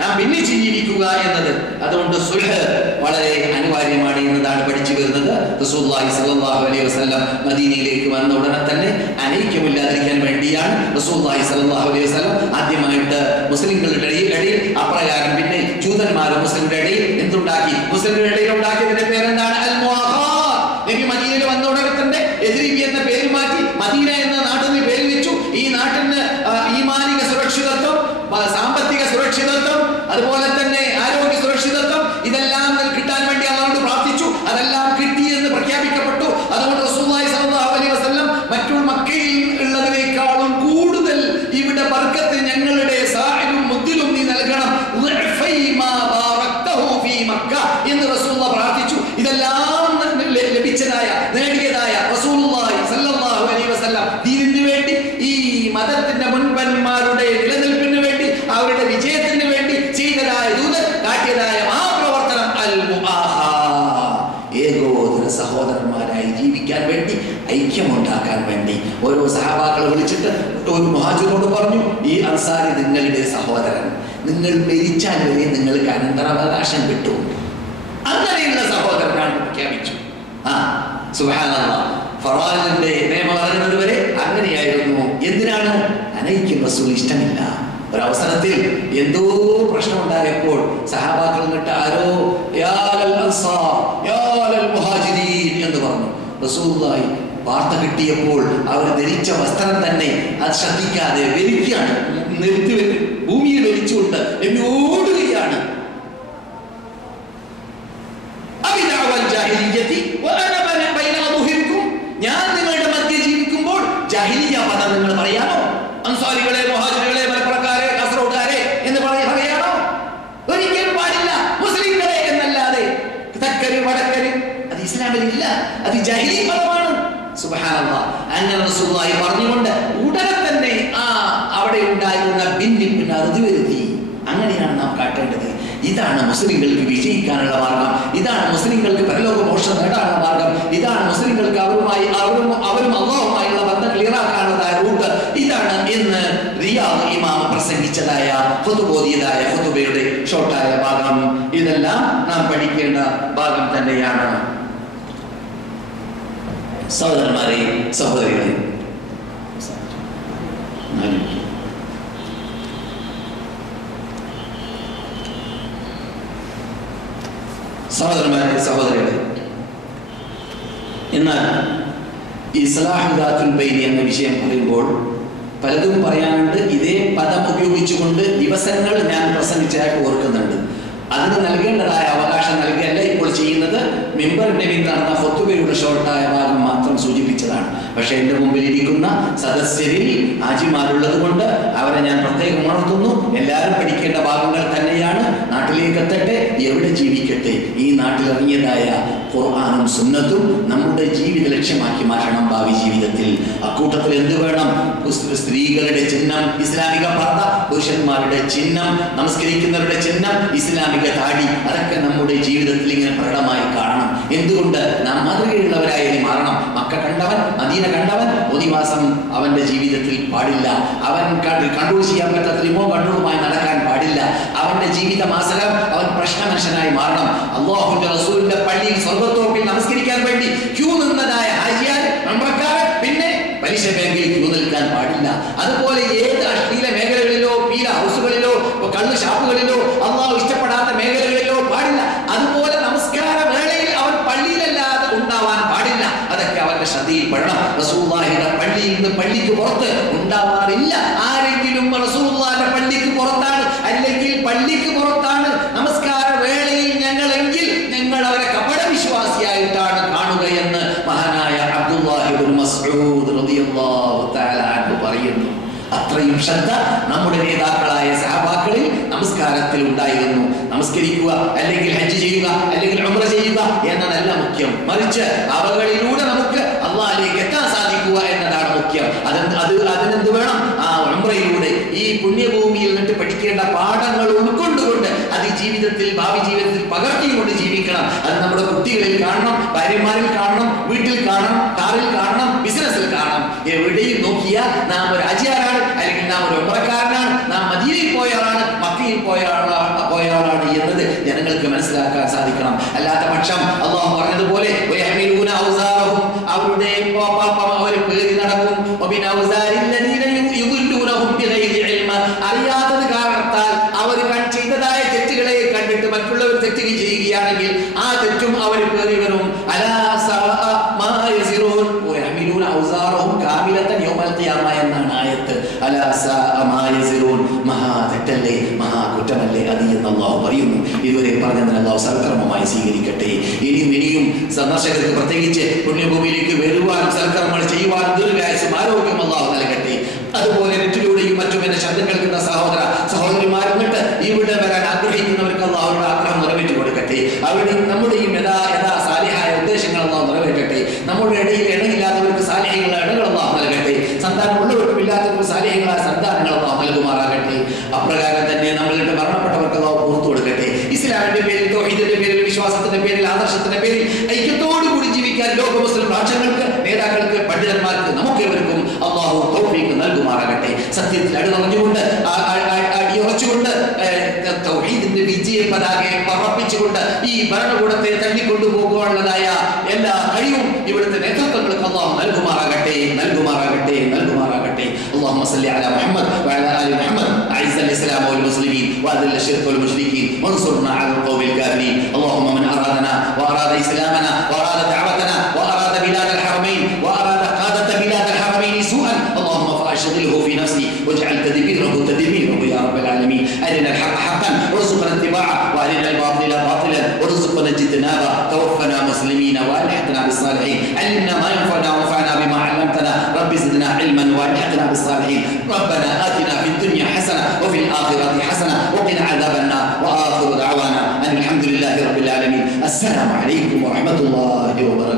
നാം ഭിന്നിച്ച് ജീവിക്കുക എന്നത്. അതുകൊണ്ട് സുൽഹ് വളരെ അനിവാര്യമാണ് എന്നതാണ് പഠിച്ചു വരുന്നത്. റസൂലുള്ളാഹി സ്വല്ലല്ലാഹു അലൈഹി വസല്ലം മദീനയിലേക്ക് വന്ന ഉടനെ തന്നെ അനൈക്യമില്ലാതിരിക്കാൻ വേണ്ടിയാണ് റസൂലുള്ളാഹി സ്വല്ലല്ലാഹു അലൈഹി വസല്ലം ആദ്യമായിട്ട് മുസ്ലിങ്ങളുടെ ഇടയിൽ അപ്രകാരം, പിന്നെ ജൂതന്മാരും മുസ്ലിങ്ങളുടെ ഇടയിൽ എന്തുണ്ടാക്കി? മുസ്ലിങ്ങളുടെ ഇടയിൽ ഉണ്ടാക്കിയതിന്റെ പേരെന്താണ്? അൽ മുആഖാത്ത്. നബി മദീനയിൽ വന്ന ഉടനെ തന്നെ യസ്രിബ് എന്ന പേര് മാറ്റി മദീന എന്ന നാട്ടിന് പേര് വെച്ചു. ഈ നാട്ടിന് ഈമാനിക സുരക്ഷിതത്വം, സാമ്പത്തിക സുരക്ഷിതത്വം, അതുപോലെ തന്നെ ആരോഗ്യ സുരക്ഷിതത്വം, ഇതെല്ലാം കിട്ടാൻ വേണ്ടി അല്ലാഹുവോട് പ്രാർത്ഥിച്ചു. അതെല്ലാം കിട്ടി എന്ന് പ്രഖ്യാപിക്കപ്പെട്ടു. അതുകൊണ്ട് റസൂലുള്ളാഹി സ്വല്ലല്ലാഹു അലൈഹി വസല്ലം മറ്റുള്ള മക്കയിൽ ഉള്ളതിനേക്കാളും കൂടുതൽ ഇവിടെ ബർക്കത്ത് ഞങ്ങളുടെ സാഹിലും മുദ്ദിലും നീ നൽകണം എന്ന് റസൂലുള്ളാഹി പ്രാർത്ഥിച്ചു. ഇതെല്ലാം ലഭിച്ചതായ, നേടിയതായ റസൂലുള്ളാഹി സ്വല്ലല്ലാഹു അലൈഹി വസല്ലം ദീനിന് വേണ്ടി, ഈ മതത്തിന്റെ മുൻപന്മാരുടെ നിലനിൽപ്പിന് വേണ്ടി, അവരുടെ വിജയത്തിന് വേണ്ടി ചെയ്തതായ കാട്ടിയതായ ആ പ്രവർത്തനം അൽ മുആഖാ, ഏകോദര സഹോദരന്മാരായി ജീവിക്കാൻ വേണ്ടി, ഐക്യമുണ്ടാക്കാൻ വേണ്ടി. ഓരോ സഹാബാക്കളെ വിളിച്ചിട്ട് ഒരു മുഹാജിറിനോട് പറഞ്ഞു, ഈ അൻസാരി നിങ്ങളുടെ സഹോദരൻ, നിങ്ങൾ മരിച്ചാൽ വരെ നിങ്ങൾക്ക് അനന്തരാവകാശം കിട്ടും. അങ്ങനെയുള്ള സഹോദരനാണ് പ്രഖ്യാപിച്ചു. സുബ്ഹാനല്ലാഹ്, ഫറാജിന്റെ നിയമം അറിയുന്നത് വരെ അങ്ങനെയായിരുന്നു. എന്തിനാണ്? അനൈക്യം റസൂൽ ഇഷ്ടമില്ല. ഒരവസരത്തിൽ എന്തോ പ്രശ്നമുണ്ടായപ്പോൾ സഹാബാക്കൾ എന്നിട്ട് ആരോ യാ ലൽ അൻസാർ യാ ലൽ മുഹാജിരീൻ എന്ന് പറഞ്ഞു. റസൂലുള്ളാഹി വാർത്ത കിട്ടിയപ്പോൾ അവർ ധരിച്ച വസ്ത്രം തന്നെ അത് ശ്രദ്ധിക്കാതെ വലിക്കുകയാണ്, നിർത്തി ഭൂമിയിൽ വലിച്ചുകൊണ്ട് ഓടുകയാണ്. ഞാൻ നിങ്ങളുടെ മധ്യ ജീവിക്കുമ്പോൾ ജാഹിലിയ്യ പദം നിങ്ങൾ പറയാനോ? അൻസാരികളെ, മുഹാജിറുകളെ, മലപ്പുറക്കാരെ, കാസർഗോഡുകാരെ എന്ന് പറയാനോ? ഒരിക്കലും പാടില്ല. മുസ്ലിങ്ങളെ എന്നല്ലാതെ തെക്കര് വടക്കര് അത് ഇസ്ലാമിൽ ഇല്ല, അത് ജാഹിലി പദമാണ്. സുബ്ഹാനല്ലാഹ്, അങ്ങനെ റസൂലുള്ളാഹി പറഞ്ഞുകൊണ്ട് ഉടനെ തന്നെ അവിടെ ഉണ്ടായ എന്നിൽ പിന്നെ അറുതി വരുത്തി. അങ്ങനെയാണ് നാം കാട്ടേണ്ടത്. ഇതാണ് മുസ്ലിങ്ങൾക്ക് വിജയിക്കാനുള്ള മാർഗം. ഇതാണ് മുസ്ലിങ്ങൾക്ക് പരലോക മോക്ഷം നേടാനുള്ള മാർഗം. ഇതാണ് മുസ്ലിങ്ങൾക്ക് അവരും അല്ലാഹുമായുള്ള ബന്ധം ക്ലിയറാക്കാനുള്ളതായ റൂട്ട്. ഇതാണ് ഇന്ന് റിയാദ് ഇമാം പ്രസംഗിച്ചതായ ഖുതുബോദിയതായ ഖുതുബയുടെ ഷോർട്ടായ ഭാഗം. ഇതെല്ലാം നാം പഠിക്കേണ്ട ഭാഗം തന്നെയാണ്. സഹോദരന്മാരെ, സഹോദരികളെ, സഹോദരന്മാരെ, സഹോദരികളെ, എന്നാൽ ഇസ്ലാഹ് ദാത്തുൽ ബൈനി എന്ന വിഷയം പറയുമ്പോൾ പലതും പറയാനുണ്ട്. ഇതേ പദം ഉപയോഗിച്ചുകൊണ്ട് ദിവസങ്ങൾ ഞാൻ പ്രസംഗിച്ചതായിട്ട് ഓർക്കുന്നുണ്ട്. അതിന് നൽകേണ്ടതായ അവകാശം നൽകുകയല്ല ഇപ്പോൾ ചെയ്യുന്നത്. മിമ്പറിന്റെ പിന്നിൽ നടന്ന ഖുതുബയുടെ ഷോർട്ടായ ഭാഗം മാത്രം സൂചിപ്പിച്ചതാണ്. പക്ഷെ എൻ്റെ മുമ്പിൽ ഇരിക്കുന്ന സദസ്യരിൽ ഹാജിമാരുള്ളത് കൊണ്ട് അവരെ ഞാൻ പ്രത്യേകം ഉണർത്തുന്നു. എല്ലാവരും പഠിക്കേണ്ട ഭാഗങ്ങൾ തന്നെയാണ്. നാട്ടിലേക്ക് എത്തട്ടെ, എവിടെ ജീവിക്കട്ടെ, ഈ നാട്ടിലിറങ്ങിയതായ ഖുർആനും സുന്നത്തും നമ്മുടെ ജീവിത ലക്ഷ്യമാക്കി മാറ്റണം ഭാവി ജീവിതത്തിൽ. അക്കൂട്ടത്തിൽ എന്ത് വേണം? സ്ത്രീകളുടെ ചിഹ്നം ഇസ്ലാമിക പർദ്ദ, പുരുഷന്മാരുടെ ചിഹ്നം, നമസ്കരിക്കുന്നവരുടെ ചിഹ്നം ഇസ്ലാമിക താടി. അതൊക്കെ നമ്മുടെ ജീവിതത്തിൽ ഇങ്ങനെ പ്രകടമായി കാണണം. എന്തുകൊണ്ട്? നാം മാതൃകയുള്ളവരായി മാറണം. മക്ക കണ്ടവൻ, മദീന കണ്ടവൻ ഒരു മാസം അവന്റെ ജീവിതത്തിൽ പാടില്ല. അവൻ കൺട്രോൾ ചെയ്യാൻ പറ്റാത്ത റിമോട്ട് കൺട്രോളുമായി നടക്കാൻ പാടില്ല. അവന്റെ ജീവിത മാസകം അവൻ പ്രശ്ന മനുഷ്യനായി മാറണം. അല്ലാഹുവിന്റെ റസൂലിന്റെ പള്ളിയിൽ സ്വർഗ്ഗത്തോപ്പിൽ നമസ്കരിക്കാൻ വേണ്ടി ക്യൂ നിന്നതായ ഹാജിയാർ, ഉംറക്കാരൻ പിന്നെ പലിശ ബാങ്കിൽ ക്യൂ നിൽക്കാൻ പാടില്ല. അതുപോലെ ഏത് അശ്ലീല മേഖലകളിലോ പീല ഹൗസുകളിലോ കള്ള് ഷാപ്പുകളിലോ അല്ലാഹു ഇഷ്ടപ്പെടാത്ത മേഖലകളിലോ പാടില്ല. അതുപോലെ നമസ്കാര വേളയിൽ അവൻ പള്ളിയിലല്ലാതെ ഉണ്ടാവാൻ പാടില്ല. അതൊക്കെ അവന്റെ ശ്രദ്ധയിൽപ്പെടണം. റസൂലുള്ളാഹിയുടെ പള്ളിയിൽ നിന്ന് പള്ളിക്ക് പുറത്ത് ഉണ്ടാവാറില്ല. ആരെങ്കിലും റസൂലുള്ളാഹിയുടെ പള്ളിക്ക് പുറത്താണ് അല്ലെങ്കിൽ പള്ളിക്ക് പുറത്താണ് നമസ്കാര വേളയിൽ ഞങ്ങളെങ്കിൽ ഞങ്ങൾ അവരെ കപട വിശ്വാസിയായിട്ടാണ് കാണുകയെന്ന് മഹാനായ അബ്ദുല്ലാഹി ഇബ്നു മസ്ഊദ് റളിയല്ലാഹു തആല അൻഹു പറയുന്നു. അത്രയും ശ്രദ്ധ നമ്മുടെ നേതാക്കളായ സഹാബാക്കളിൽ നമസ്കാരത്തിൽ ഉണ്ടായിരുന്നു. നമസ്കരിക്കുക അല്ലെങ്കിൽ ഹജ്ജ് ചെയ്യുക അല്ലെങ്കിൽ ഉംറ ചെയ്യുക എന്നതല്ല മുഖ്യം. മറിച്ച് അവകളിലൂടെ നമുക്ക് അല്ലാഹുവിലേക്ക് എത്താൻ സാധിക്കുക എന്നതാണ് മുഖ്യം. അതിനെന്ത് വേണം? ആ ഉംറയിലൂടെ ഈ പുണ്യഭൂമിയിൽ നിന്നിട്ട് പഠിക്കേണ്ട പാഠങ്ങൾ ഉൾക്കൊണ്ടുകൊണ്ട് അത് ജീവിതത്തിൽ ഭാവി ജീവിതത്തിൽ പകർത്തിക്കൊണ്ട് ജീവിക്കണം. അത് നമ്മുടെ കുട്ടികളിൽ കാണണം, ഭാര്യമാരിൽ കാണണം, വീട്ടിൽ കാണണം, കാറിൽ കാണണം, ബിസിനസ്സിൽ കാണണം. എവിടെയും നോക്കിയാൽ നാം ഒരു ഹാജിയാരാണ് അല്ലെങ്കിൽ നാം ഒരു ഉംറക്കാരനാണ്, നാം മദീനയിൽ പോയവരാണ്, മക്കയിൽ പോയവരാണ് എന്നത് ജനങ്ങൾക്ക് മനസ്സിലാക്കാൻ സാധിക്കണം. അല്ലാത്ത പക്ഷം അല്ലാഹു പറഞ്ഞതുപോലെ അവരുടെ അവർ പേറി നടക്കും. അറിയാത്തത് കാരണത്താൽ അവർ ചെയ്തതായ തെറ്റുകളെ കണ്ടിട്ട് മറ്റുള്ളവർ തെറ്റ് ചെയ്യുകയാണെങ്കിൽ ആ തെറ്റും അവർ പേറി വരും. എന്നാണ് ആയത്ത്. മഹാതെറ്റല്ലേ, മഹാകുറ്റമല്ലേ അത് എന്ന് അല്ലാഹു പറയുന്നു. ഇതുവരെ പറഞ്ഞതിന് അല്ലാഹു സൽക്കർമ്മമായി സ്വീകരിക്കട്ടെ. ഇനിയും സന്ദർശകർക്ക് പ്രത്യേകിച്ച് പുണ്യഭൂമിയിലേക്ക് വരുവാനും സൽക്കർമ്മങ്ങൾ ചെയ്യുവാനും ദീർഘായുസ്സും ആരോഗ്യം അല്ലാഹു നൽകട്ടെ. അതുപോലെ നെറ്റിലൂടെയും മറ്റും എന്നെ ശബ്ദം കേൾക്കുന്ന സഹോദര സഹോദരിമാരുന്നിട്ട് ഇവിടെ വരാൻ ആഗ്രഹിക്കുന്നവർക്ക് അല്ലാഹുവിന്റെ ആഗ്രഹം നിറവേറ്റി കൊടുക്കട്ടെ. അവിടെ നമ്മുടെയും യഥാ സാലിഹായ ഉദ്ദേശങ്ങൾ അല്ലാഹു നിറവേറ്റട്ടെ. നമ്മുടെ ഇടയിൽ ഇണയില്ലാത്തവർക്ക് സാലിഹ്യങ്ങളായ ഇണകൾ അല്ലാഹു നൽകട്ടെ. സന്താനമുള്ളവർക്കും ഇല്ലാത്തവർക്ക് സാലിഹ്യങ്ങളായ സന്താനങ്ങൾ അല്ലാഹു നൽകുമാറാകട്ടെ. അപ്രകാരം തന്നെ നമ്മളുടെ മരണപ്പെട്ടവർക്ക് അല്ലാഹു പുറത്തു കൊടുക്കട്ടെ. ഇസ്ലാമിന്റെ പേരിൽ, തൗഹീദിന്റെ പേരിൽ, വിശ്വാസത്തിന്റെ പേരിൽ, ആദർശത്തിന്റെ പേരിൽ ഐക്യത്തോടു കൂടി ജീവിക്കാൻ ലോക മുസ്ലിം രാഷ്ട്രങ്ങൾക്ക്, നേതാക്കൾക്ക്, പണ്ഡിതന്മാർക്ക്, നമുക്കേവർക്കും അല്ലാഹു തൗഫീഖ് നൽകുമാറാകട്ടെ. സത്യത്തിൽ അടിയുറച്ചുകൊണ്ട് തൗഹീദിന്റെ വിജയ പതാകയെ പറപ്പിച്ചുകൊണ്ട് ഈ ഭരണകൂടത്തെ തള്ളിക്കൊണ്ടുപോകാനുള്ളതായ എല്ലാ കഴിവും ഇവിടുത്തെ നേതൃത്വങ്ങൾക്ക് അല്ലാഹു നൽകുമാറാകട്ടെ. اللهم صل على محمد وعلى ال محمد اعز الاسلام والمسلمين واذل الشرك والمشركين وانصرنا على القوم الكافرين. اللهم من ارادنا واراد اسلامنا واراد دعوتنا واراد بلاد الحرمين واراد قاده بلاد الحرمين سوءا اللهم فاشغله في نفسي واجعل تدبيره يا رب العالمين. ارنا الحق حقا وارزقنا اتباعه وارنا الباطل باطلا وارزقنا اجتنابه. توفنا مسلمين والحقنا بالصالحين. علمنا ما ينفعنا وانفعنا بما علمتنا. رب زدنا علما والحقنا بالصالحين. ربنا آتنا في الدنيا حسنه وفي الاخره حسنه وقنا عذاب النار. واخر دعوانا ان الحمد لله رب العالمين. السلام عليكم ورحمه الله وبركاته.